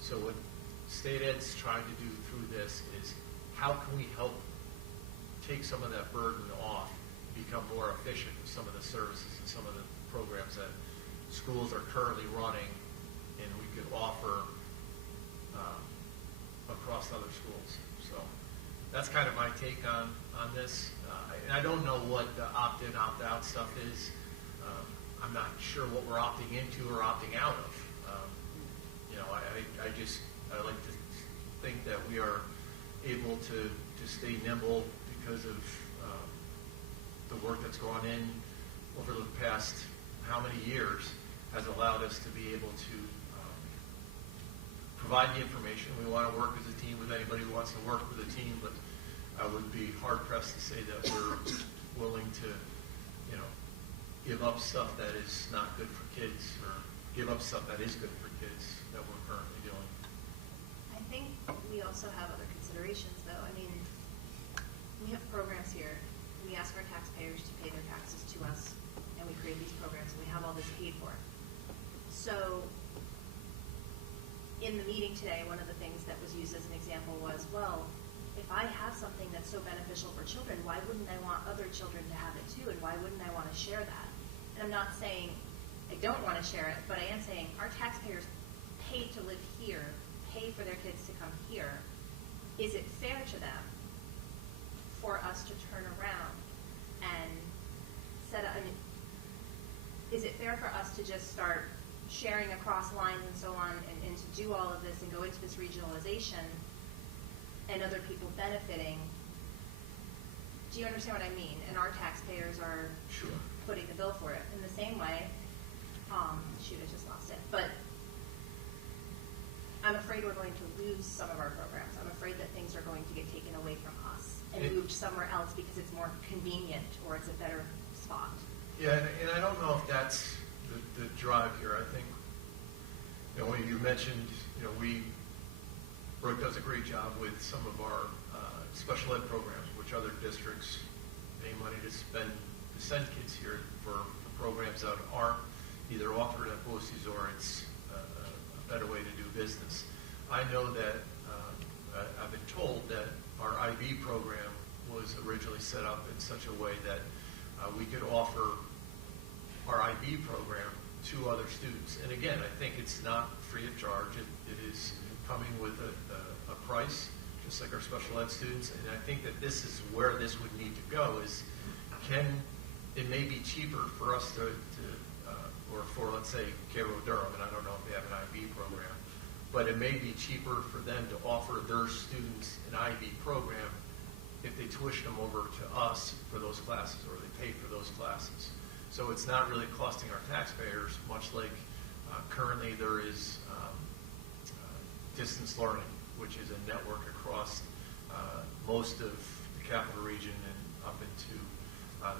So what state ed's trying to do through this is how can we help take some of that burden off, become more efficient with some of the services and some of the programs that schools are currently running, and we could offer across other schools. So that's kind of my take on this. I don't know what the opt-in, opt-out stuff is. I'm not sure what we're opting into or opting out of. I like to think that we are able to stay nimble because of the work that's gone in over the past how many years has allowed us to be able to provide the information. We want to work as a team with anybody who wants to work with a team, but I would be hard pressed to say that we're willing to, you know, give up stuff that is not good for kids or give up stuff that is good for kids that we're currently doing. I think we also have other considerations, though. I mean, we have programs here. We ask our taxpayers to pay their taxes to us, and we create these programs, and we have all this paid for. So, in the meeting today, one of the things that was used as an example was, well, if I have something that's so beneficial for children, why wouldn't I want other children to have it too, and why wouldn't I want to share that? And I'm not saying I don't want to share it, but I am saying our taxpayers pay to live here, pay for their kids to come here. Is it fair to them for us to turn around and set up, I mean, is it fair for us to just start sharing across lines and so on and to do all of this and go into this regionalization and other people benefiting? Do you understand what I mean? And our taxpayers are Sure. footing the bill for it. In the same way, shoot, I just lost it. But I'm afraid we're going to lose some of our programs. I'm afraid that things are going to get taken away from us and moved somewhere else because it's more convenient or it's a better spot. Yeah, and I don't know if that's the drive here. I think, you know, when you mentioned, you know, Brooke does a great job with some of our special ed programs, which other districts pay money to spend to send kids here for programs that aren't either offered at BOCES or it's a better way to do business. I know that I've been told that our IB program was originally set up in such a way that we could offer our IB program to other students. And again, I think it's not free of charge. It is coming with a price, just like our special ed students. And I think that this is where this would need to go is, it may be cheaper for us to or for, let's say, Cairo Durham, and I don't know if they have an IB program, but it may be cheaper for them to offer their students an IB program if they tuition them over to us for those classes or they pay for those classes. So it's not really costing our taxpayers, much like currently there is distance learning, which is a network across most of the capital region and up into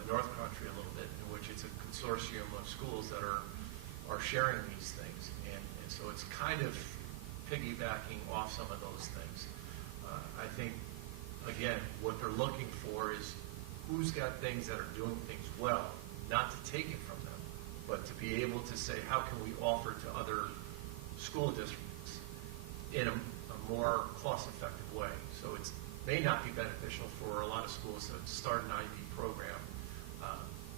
the North Country a little bit, in which it's a consortium of schools that are sharing these things. And so it's kind of piggybacking off some of those things. I think, again, what they're looking for is who's got things that are doing things well, not to take it from them, but to be able to say, how can we offer to other school districts in a more cost-effective way? So it may not be beneficial for a lot of schools to start an IB program,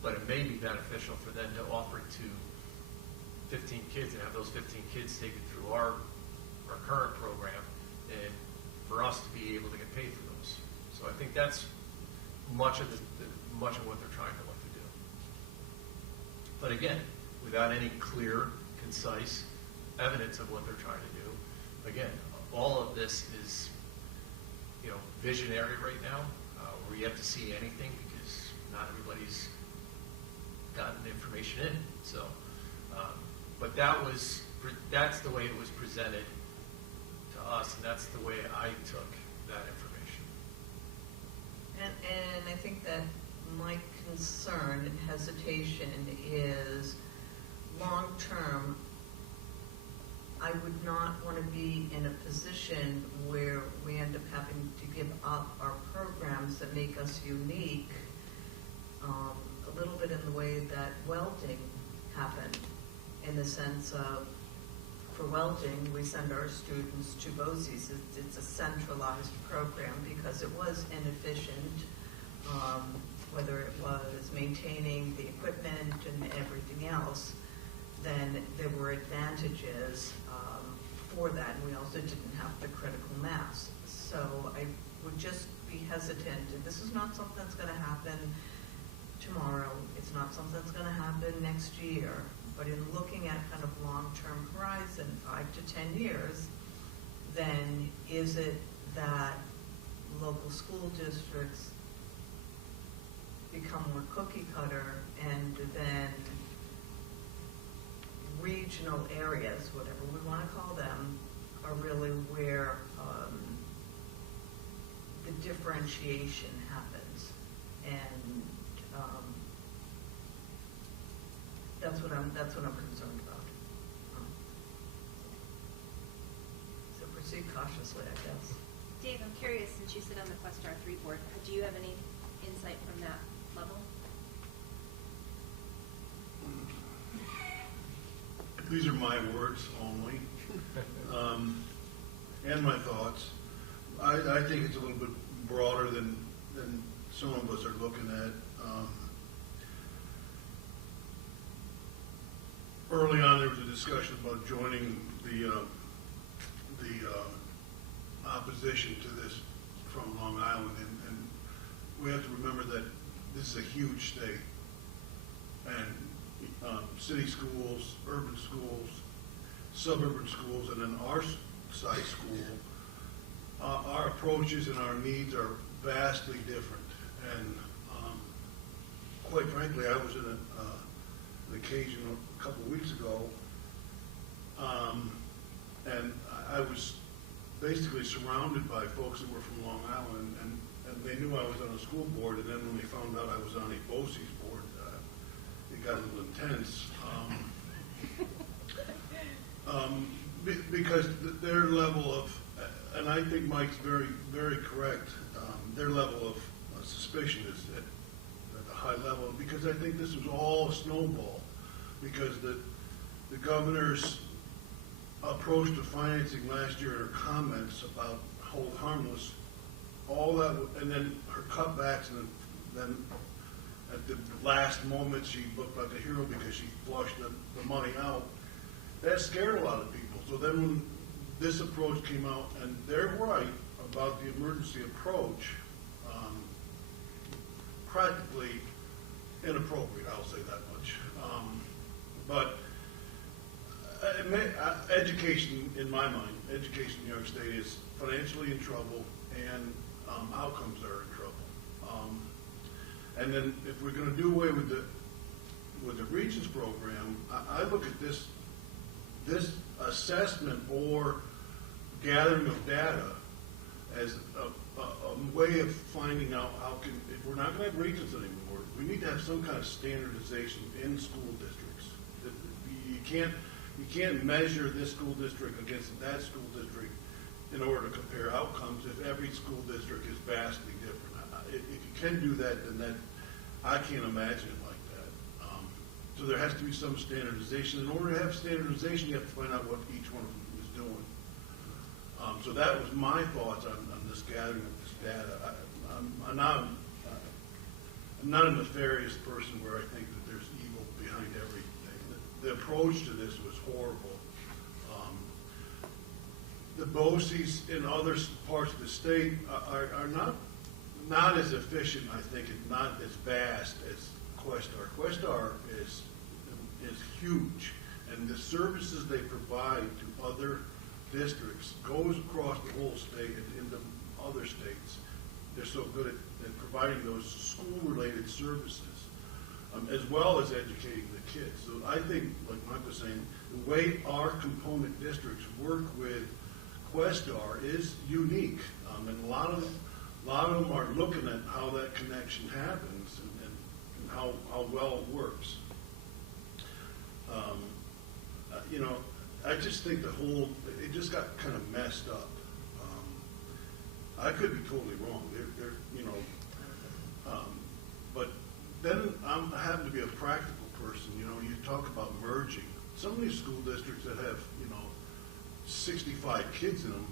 but it may be beneficial for them to offer it to 15 kids and have those 15 kids take it through our current program, and for us to be able to get paid for those. So I think that's much of what they're trying to look to do. But again, without any clear, concise evidence of what they're trying to do, again, all of this is, you know, visionary right now. We're yet to see anything because not everybody's gotten information in. So, but that's the way it was presented to us, and that's the way I took that information. And I think that my concern and hesitation is long-term. I would not want to be in a position where we end up having to give up our programs that make us unique, a little bit in the way that welding happened, in the sense of, for welding, we send our students to BOCES. It's a centralized program because it was inefficient, whether it was maintaining the equipment and everything else. Then there were advantages for that, and we also didn't have the critical mass. So I would just be hesitant. This is not something that's going to happen tomorrow. It's not something that's going to happen next year. But in looking at kind of long-term horizon, 5 to 10 years, then is it that local school districts become more cookie cutter, and then regional areas, whatever we want to call them, are really where the differentiation happens. And that's what I'm concerned about. So proceed cautiously, I guess. Dave, I'm curious, since you sit on the Questar 3 board, do you have any insight from that level? These are my words only, and my thoughts. I think it's a little bit broader than some of us are looking at. Early on, there was a discussion about joining the opposition to this from Long Island, and we have to remember that this is a huge state, and city schools, urban schools, suburban schools, and then our side school, our approaches and our needs are vastly different. And quite frankly, I was in an occasion a couple of weeks ago, and I was basically surrounded by folks that were from Long Island, and they knew I was on a school board, and then when they found out I was on a BOCES board, it got a little intense. Because their level of, and I think Mike's very, very correct, their level of suspicion is at a high level, because I think this was all a snowball, because the governor's approach to financing last year, her comments about hold harmless, all that, and then her cutbacks, and then at the last moment she looked like a hero because she flushed the money out. That scared a lot of people. So then when this approach came out, and they're right about the emergency approach, practically inappropriate, I'll say that much. But education, in my mind, education in New York State is financially in trouble, and outcomes are in trouble. And then if we're going to do away with the Regents program, I look at this assessment or gathering of data as a way of finding out if we're not going to have Regents anymore, we need to have some kind of standardization in school districts. You can't measure this school district against that school district in order to compare outcomes if every school district is vastly different. If you can do that, then I can't imagine it like that. So there has to be some standardization. In order to have standardization, you have to find out what each one of them is doing. So that was my thoughts on this gathering of this data. I'm not a nefarious person where I think that there's evil behind everything. The approach to this was horrible. The BOCES in other parts of the state are not as efficient, I think, and not as vast as Questar. Questar is huge, and the services they provide to other districts goes across the whole state and into other states. They're so good at providing those school-related services, as well as educating the kids. So I think, like Mike was saying, the way our component districts work with Questar is unique, and a lot of them are looking at how that connection happens and how well it works. I just think it just got kind of messed up. I could be totally wrong. But then I happen to be a practical person. You talk about merging. Some of these school districts that have 65 kids in them,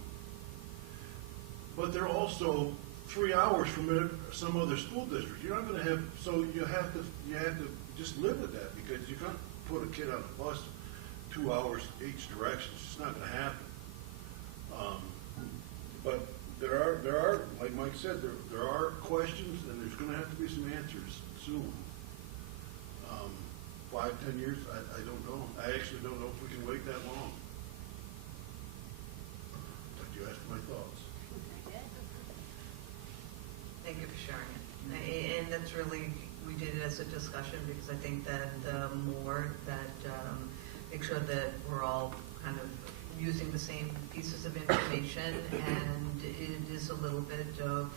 but they're also 3 hours from some other school district. You're not going to have, so you have to just live with that, because you can't put a kid on a bus 2 hours each direction. It's just not going to happen. But there are, like Mike said, there are questions, and there's going to have to be some answers soon. 5, 10 years, I don't know. I actually don't know if we can wait that long. But you asked my thoughts. Thank you for sharing it. And that's really, we did it as a discussion, because I think that the more that make sure that we're all kind of using the same pieces of information, and it is a little bit of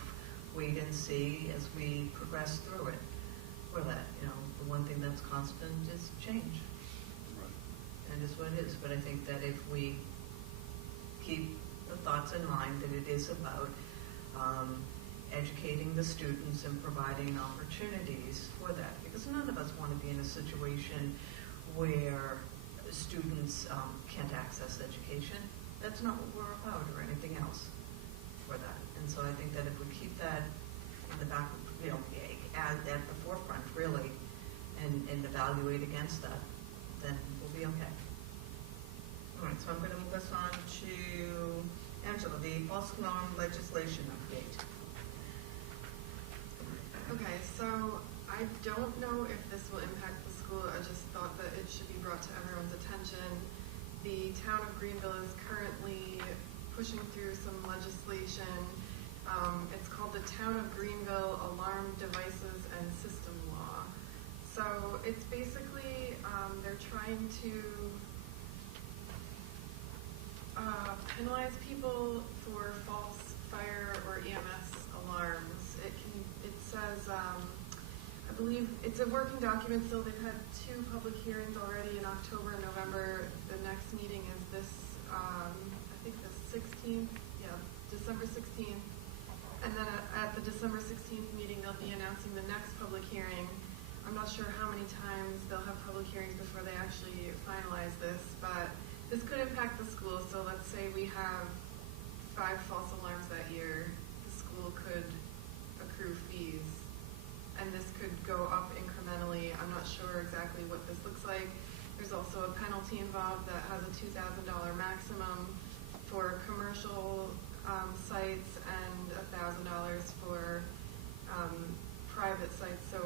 wait and see as we progress through it. For that, the one thing that's constant is change. Right. And is what it is. But I think that if we keep the thoughts in mind that it is about educating the students and providing opportunities for that, because none of us want to be in a situation where students can't access education. That's not what we're about or anything else for that. And so I think that if we keep that in the back, at the forefront really, and evaluate against that, then we'll be okay. All right, so I'm going to move us on to Angela, the false alarm legislation update. Okay, so I don't know if this will impact the school. I just thought that it should be brought to everyone's attention. The town of Greenville is currently pushing through some legislation. It's called the Town of Greenville Alarm Devices and System Law. So it's basically, they're trying to penalize people for false fire or EMS alarms. It says, I believe it's a working document still. They've had 2 public hearings already in October and November. The next meeting is this, I think the 16th, December 16th. And then at the December 16th meeting, they'll be announcing the next public hearing. I'm not sure how many times they'll have public hearings before they actually finalize this, but this could impact the school. So let's say we have 5 false alarms that year. The school could accrue fees, and this could go up incrementally. I'm not sure exactly what this looks like. There's also a penalty involved that has a $2,000 maximum for commercial sites and $1,000 for private sites. So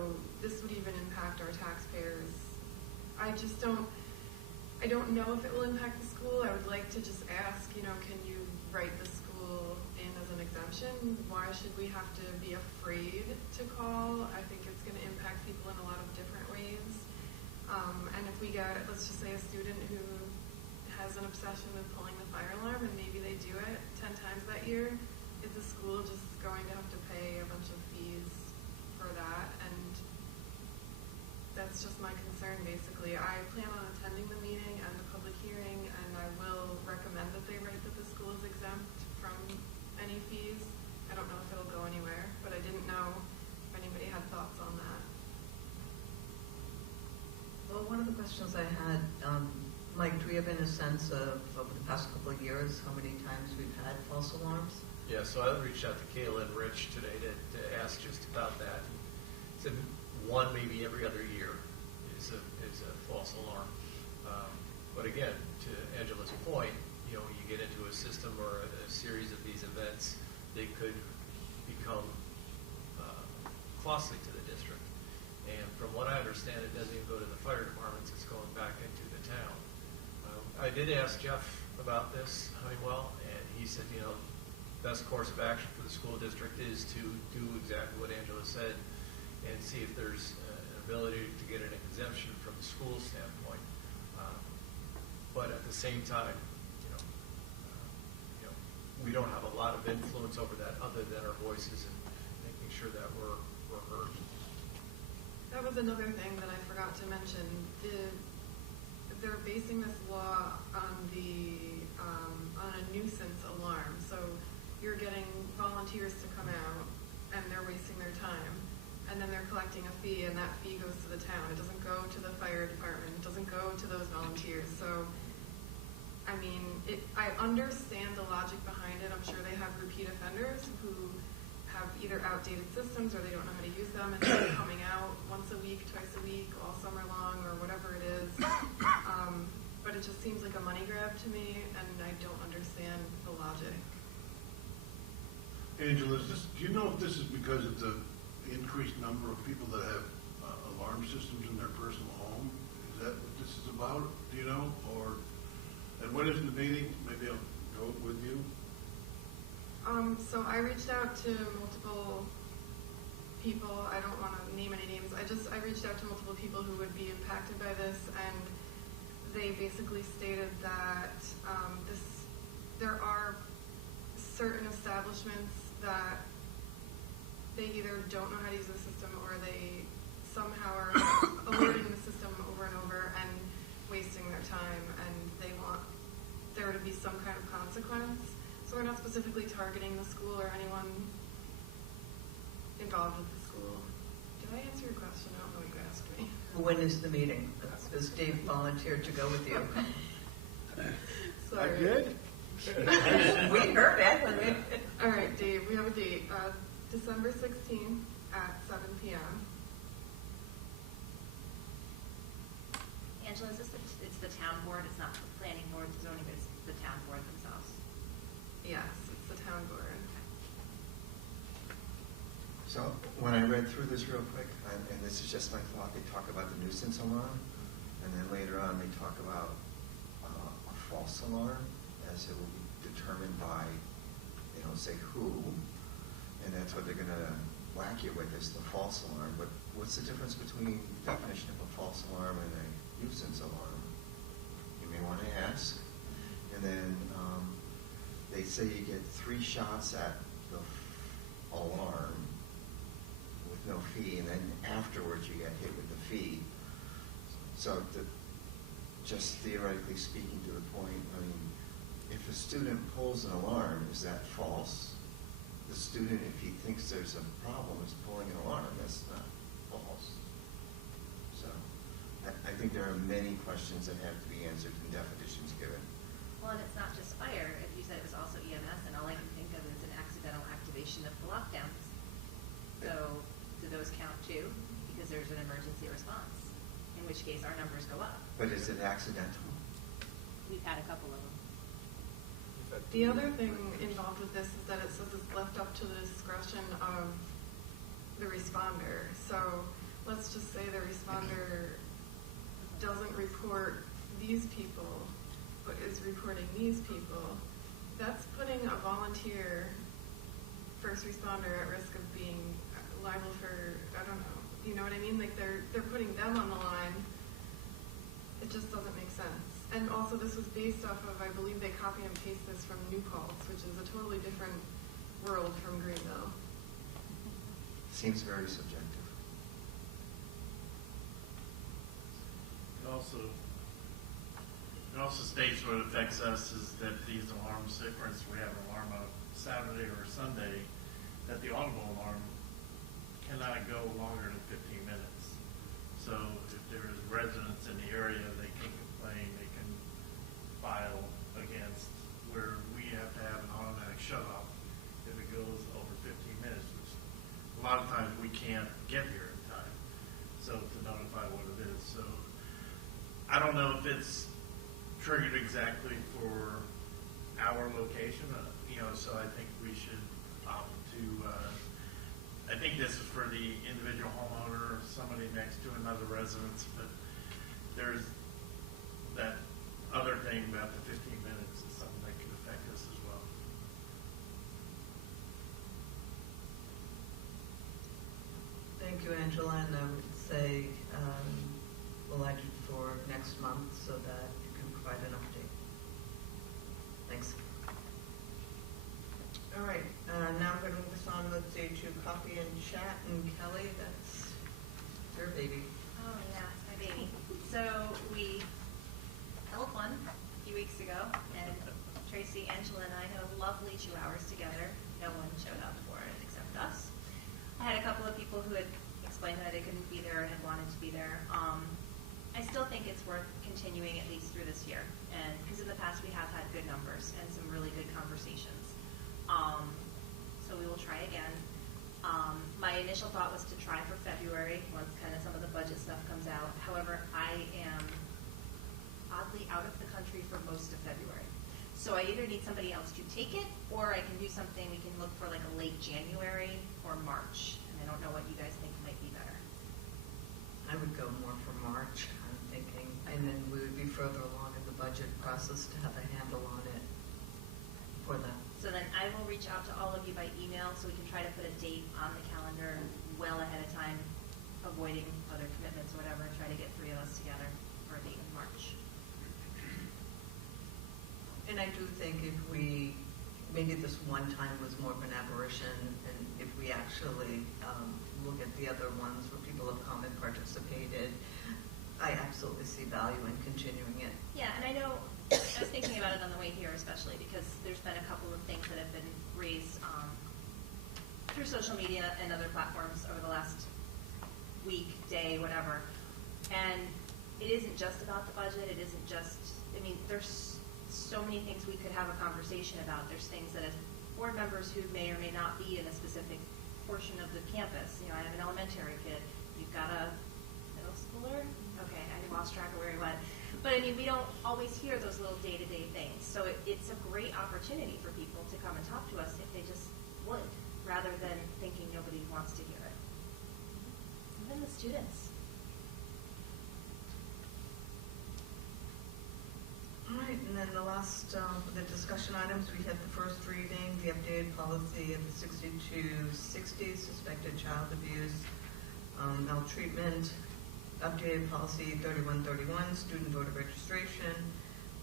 this would even impact our taxpayers. I don't know if it will impact the school. I would like to just ask, can you write the school in as an exemption? Why should we have to be afraid to call? I think it's going to impact people in a lot of different ways. And if we get, let's just say, a student who has an obsession with pulling the fire alarm and maybe they do it 10 times that year, is the school just going to have to pay a bunch of fees for that? And that's just my concern, basically. I plan on attending the meeting and the public hearing, and I will recommend that they write that the school is exempt from any fees. I don't know if it'll go anywhere, but I didn't know if anybody had thoughts on that. Well, one of the questions I had, Mike, do we have any sense of, over the past couple of years, how many times we've had false alarms? Yeah, so I reached out to Kayla and Rich today to ask just about that. Said 1 maybe every other year is a false alarm. But again, to Angela's point, you get into a system or a series of these events, they could become costly to the district. And from what I understand, it doesn't even go to the fire departments, it's going back into the town. I did ask Jeff about this, Honeywell, and he said, best course of action for the school district is to do exactly what Angela said and see if there's an ability to get an exemption from the school standpoint. But at the same time, we don't have a lot of influence over that other than our voices and making sure that we're heard. That was another thing that I forgot to mention. They're basing this law on on a nuisance alarm. So you're getting volunteers to come out, and they're wasting their time, and then they're collecting a fee, and that fee goes to the town. It doesn't go to the fire department. It doesn't go to those volunteers. So, I mean, I understand the logic behind it. I'm sure they have repeat offenders who have either outdated systems or they don't know how to use them, and they're coming out once a week, twice a week, all summer long, or whatever it is. But it just seems like a money grab to me, and I don't understand the logic. Angela, do you know if this is because of the increased number of people that have alarm systems in their personal home? Is that what this is about? Do you know? And when is the meeting? Maybe I'll go with you. So I reached out to multiple people. I don't want to name any names. I reached out to multiple people who would be impacted by this, and they basically stated that there are certain establishments that they either don't know how to use the system or they somehow are alerting the system over and over and wasting their time, and they want there to be some kind of consequence. So we're not specifically targeting the school or anyone involved with the school. Did I answer your question? I don't know what you asked me. When is the meeting? Because Dave volunteered to go with you. Sorry. I did? We heard it. All right, Dave, we have a date, December 16th at 7 p.m. Angela, is this it's the town board, it's not the planning board, the zoning, it's the town board themselves? Yes, it's the town board. So when I read through this real quick, and this is just my thought, they talk about the nuisance alarm, and then later on they talk about a false alarm, as it will be determined by, they don't say who, and that's what they're going to whack you with, is the false alarm. But what's the difference between the definition of a false alarm and a nuisance alarm? You may want to ask. And then they say you get 3 shots at the alarm with no fee, and then afterwards you get hit with the fee. So just theoretically speaking to the point, I mean, if a student pulls an alarm, is that false? The student, if he thinks there's a problem, is pulling an alarm. That's not false. So I think there are many questions that have to be answered and definitions given. Well, and it's not just fire. If you said it was also EMS, and all I can think of is an accidental activation of the lockdowns. So do those count too? Because there's an emergency response, in which case our numbers go up. But is it accidental? We've had a couple of them. The other thing involved with this is that it says it's left up to the discretion of the responder. So let's just say the responder doesn't report these people, but is reporting these people. That's putting a volunteer first responder at risk of being liable for, I don't know, you know what I mean? Like they're putting them on the line. It just doesn't make sense. And also this was based off of, I believe they copy and paste this from New Paltz, which is a totally different world from Greenville. Seems very subjective. It also states what affects us is that these alarms, say for instance we have an alarm on Saturday or Sunday, that the audible alarm cannot go longer than 15 minutes. So if there is residents in the area, they can complain, they can file against, where we have to have an automatic shut-off if it goes over 15 minutes, which a lot of times we can't get here in time, so to notify what it is. So I don't know if it's triggered exactly for our location, so I think we should opt to, I think this is for the individual homeowner or somebody next to another residence, but there's that other thing about the 15 minutes is something that could affect us as well. Thank you, Angela, and I would say we'll add it for next month so that you can provide an update. Thanks. All right, now I'm going to move us on, let's say, to coffee and chat, and Kelly, that's your baby. Oh yeah, my baby. So we held one a few weeks ago, and Tracy, Angela, and I had a lovely 2 hours together. No one showed up for it except us. I had a couple of people who had explained that they couldn't be there and had wanted to be there. I still think it's worth continuing at least through this year, and because in the past we have had good numbers and some really good conversations. So we will try again. My initial thought was to try for February once kind of some of the budget stuff comes out. However, I am oddly out of the country for most of February. So I either need somebody else to take it, or I can do something, we can look for like a late January or March. And I don't know what you guys think might be better. I would go more for March, I'm thinking, and then we would be further along in the budget process to have a handle on it for that. So then I will reach out to all of you by email so we can try to put a date on the calendar well ahead of time, avoiding other commitments or whatever, and try to get 3 of us together for a date in March. I do think if we, maybe this one time was more of an aberration, and if we actually look at the other ones where people have come and participated, I absolutely see value in continuing it. Yeah, and I know, I was thinking about it on the way here especially because there's been a couple of things that have been raised through social media and other platforms over the last week, day, whatever. And it isn't just about the budget. It isn't just, I mean, there's so many things we could have a conversation about. There's things that as board members who may or may not be in a specific portion of the campus, you know, I have an elementary kid. You've got a middle schooler? Okay, I lost track of where he went. But I mean, we don't always hear those little day-to-day things. So it's a great opportunity for people to come and talk to us if they just would, rather than thinking nobody wants to hear it. Even the students. All right, and then the last, the discussion items, we had the first reading, the updated policy of the 6260, suspected child abuse, maltreatment, updated policy 3131, student voter registration,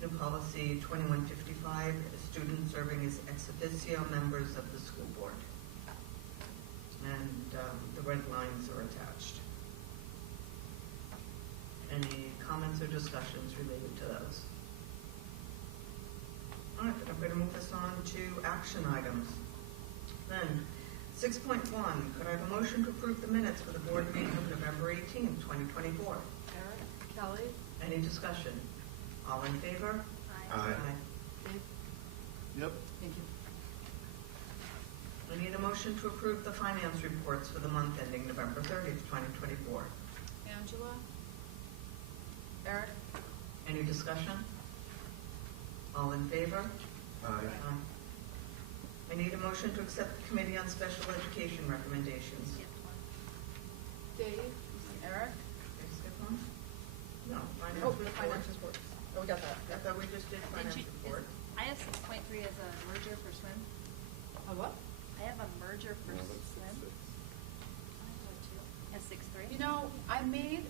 new policy 2155, students serving as ex officio members of the school board. And the red lines are attached. Any comments or discussions related to those? All right, I'm going to move us on to action items. Then, 6.1, could I have a motion to approve the minutes for the board meeting of November 18th, 2024? Eric, Kelly, Any discussion? All in favor? Aye. Dave? Yep. Thank you. We need a motion to approve the finance reports for the month ending November 30th, 2024. Angela? Eric? Any discussion? All in favor? Aye. I need a motion to accept the Committee on Special Education recommendations. Dave? Eric? Did I skip one? No, finance Oh, report. the finance report. Oh, we got that. I thought we just did finance report. I have 6.3 as a merger for swim. A what? I have a merger for No, that's swim. 6. As 6.3. You know, I made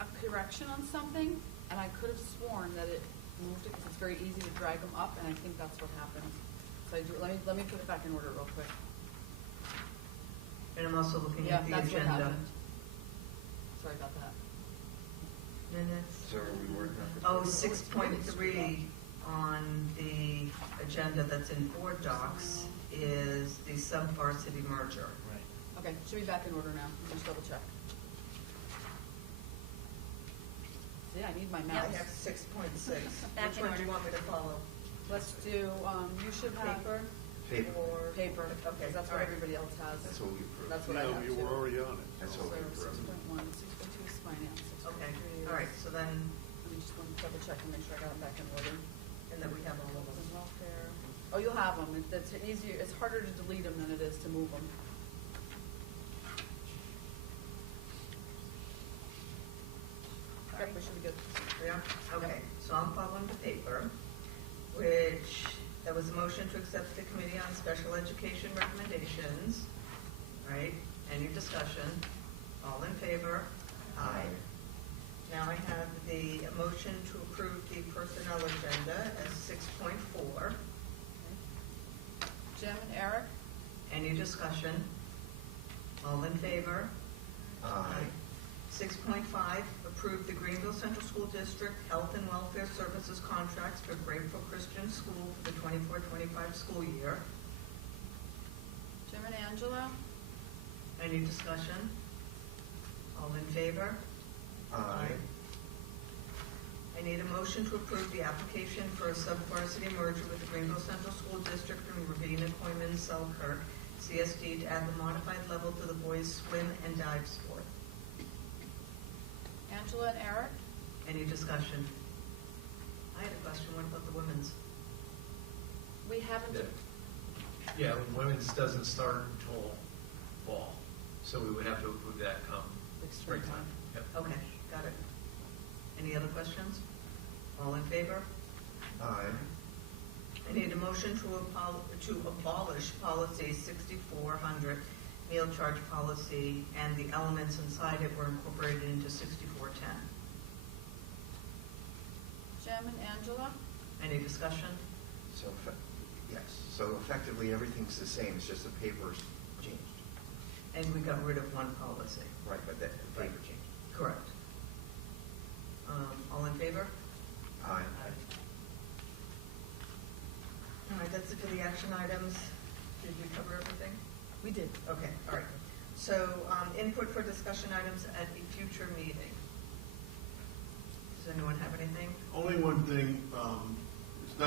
a correction on something, and I could have sworn that it moved it because it's very easy to drag them up, and I think that's what happened. So let me put it back in order real quick. And I'm also looking Yeah, at the that's what agenda. happened. Sorry about that. Minutes. So are we working on? Oh, 6.3 on the agenda that's in board docs is the sub-varsity merger. Right. Okay, should be back in order now. Just double check. See, I need my I mouse. have 6.6. Back Which in one do you order. want me to follow? Let's do, you should have. Paper? Paper. Or Paper, Okay, because that's all what right. everybody else has. That's what we approved. That's what I Yeah, have you too. were already on it. That's So what we approved. 6.1, 6.2 is finance, 6.3 Okay, is. all right, so then, Let me just want to double check and make sure I got them back in order. and then we have all of Health and them. welfare. Oh, you'll have them. It's easier, it's harder to delete them than it is to move them. Yep, we should be good. Yeah, okay, so I'm following the paper, which, there was a motion to accept the Committee on Special Education recommendations, right? Any discussion? All in favor? Aye. Now I have the motion to approve the personnel agenda as 6.4. Jim and Eric? Any discussion? All in favor? Aye. 6.5, approve the Greenville Central School District Health and Welfare Services contracts for Grateful Christian School for the 24-25 school year. Jim and Angela? Any discussion? All in favor? Aye. I need a motion to approve the application for a sub-varsity merger with the Greenville Central School District and Ravenna Coleman Selkirk CSD to add the modified level to the boys swim and dive sport. Angela and Eric? Any discussion? I had a question, what about the women's? We haven't, Yeah, women's doesn't start until fall, so we would have to approve that come Like springtime. Yep. Okay, got it. Any other questions? All in favor? Aye. I need a motion to abolish policy 6400, meal charge policy, and the elements inside it were incorporated into 6410. Jim and Angela? Any discussion? So, yes, so effectively, everything's the same, it's just the paper's changed. And we got rid of one policy. Right, but the paper changed. Correct. All in favor? Aye. All right, that's it for the action items. Did we cover everything? We did. Okay, all right. So, input for discussion items at a future meeting. Does anyone have anything? Only one thing, it's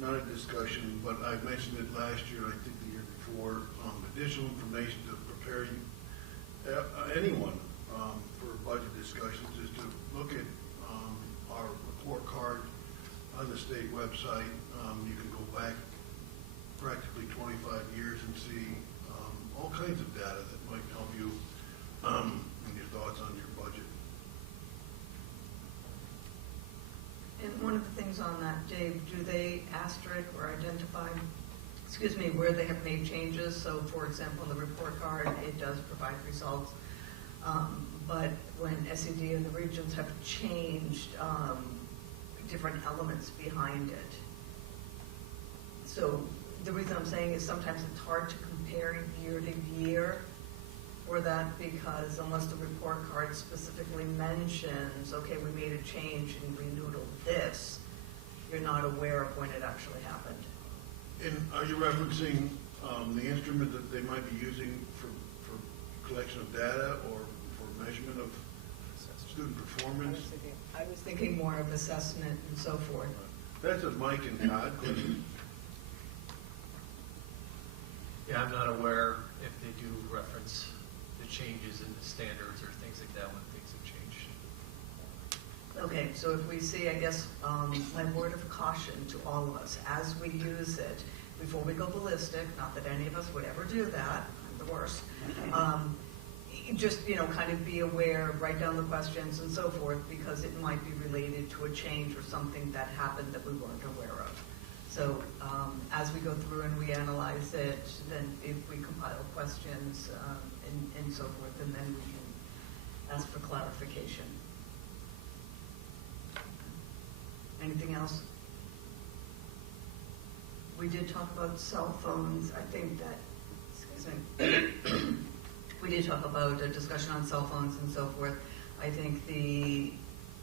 not a discussion, but I mentioned it last year, I think the year before, additional information to prepare you, anyone for budget discussions is to look at our report card on the state website. You can go back practically 25 years and see all kinds of data that might help you in your thoughts on your budget. And one of the things on that, Dave, do they asterisk or identify, where they have made changes? So, for example, in the report card, it does provide results. But when SED and the regions have changed different elements behind it. So the reason I'm saying is sometimes it's hard to compare year to year for that, because unless the report card specifically mentions, okay, we made a change and we noodled this, you're not aware of when it actually happened. And are you referencing the instrument that they might be using for collection of data or for measurement of student performance? I was thinking more of assessment and so forth. That's a Mike and Todd question. Yeah, I'm not aware if they do reference the changes in the standards or things like that when things have changed. Okay, so if we see, I guess, my word of caution to all of us, as we use it, before we go ballistic, not that any of us would ever do that, I'm the worst, just, kind of be aware, write down the questions and so forth, because it might be related to a change or something that happened that we weren't aware of. So as we go through and we analyze it, then if we compile questions and so forth, and then we can ask for clarification. Anything else? We did talk about cell phones. I think that, we did talk about a discussion on cell phones and so forth. I think the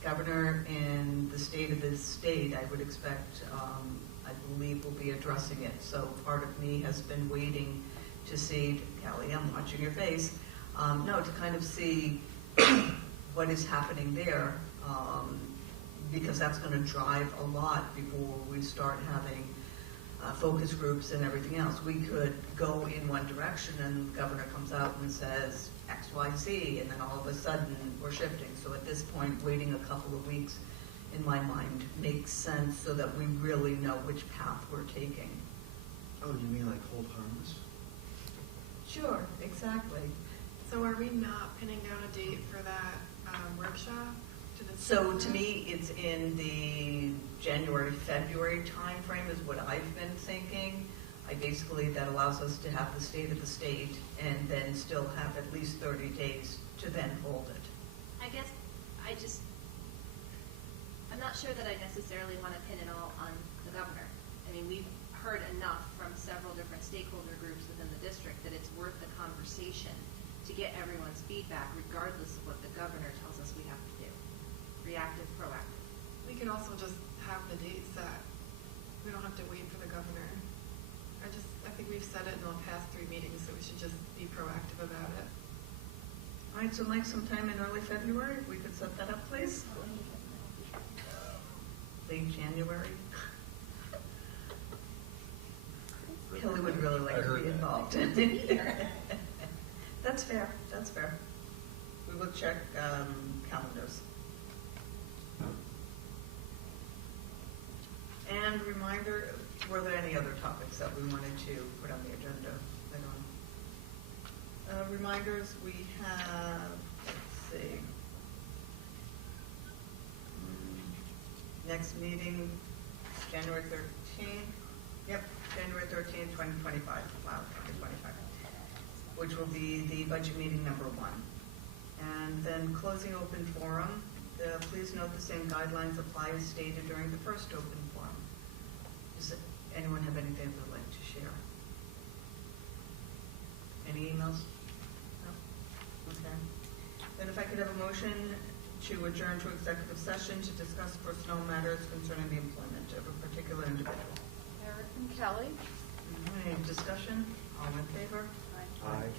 governor and the state of the state, I would expect, I believe, will be addressing it. So part of me has been waiting to see, Callie, I'm watching your face, to kind of see what is happening there, because that's going to drive a lot before we start having focus groups and everything else. We could go in one direction and the governor comes out and says X, Y, Z, and then all of a sudden we're shifting. So at this point, waiting a couple of weeks, in my mind, makes sense so that we really know which path we're taking. Oh, you mean like hold harmless? Sure, exactly. So are we not pinning down a date for that workshop? So to me, it's in the January, February timeframe is what I've been thinking. That allows us to have the state of the state and then still have at least 30 days to then hold it. I guess I'm not sure that I necessarily want to pin it all on the governor. I mean, we've heard enough from several different stakeholder groups within the district that it's worth the conversation to get everyone's feedback regardless of what the governor tells us we have to do. Reactive, proactive. We could also just have the date set. We don't have to wait for the governor. I think we've said it in the past 3 meetings, so we should just be proactive about it. All right, so Mike, sometime in early February, if we could set that up, please. Late January. Kelly would really like to be involved. That's fair, that's fair. We will check calendars. And reminder, were there any other topics that we wanted to put on the agenda? Reminders, we have, let's see. Next meeting, January 13th. Yep, January 13th, 2025. Wow, 2025. Which will be the budget meeting number 1. And then closing open forum. Please note the same guidelines apply as stated during the first open forum. Does anyone have anything they'd like to share? Any emails? No? Okay. Then if I could have a motion to adjourn to executive session to discuss personnel matters concerning the employment of a particular individual. Eric and Kelly? Any discussion? All in favor? Aye. Aye.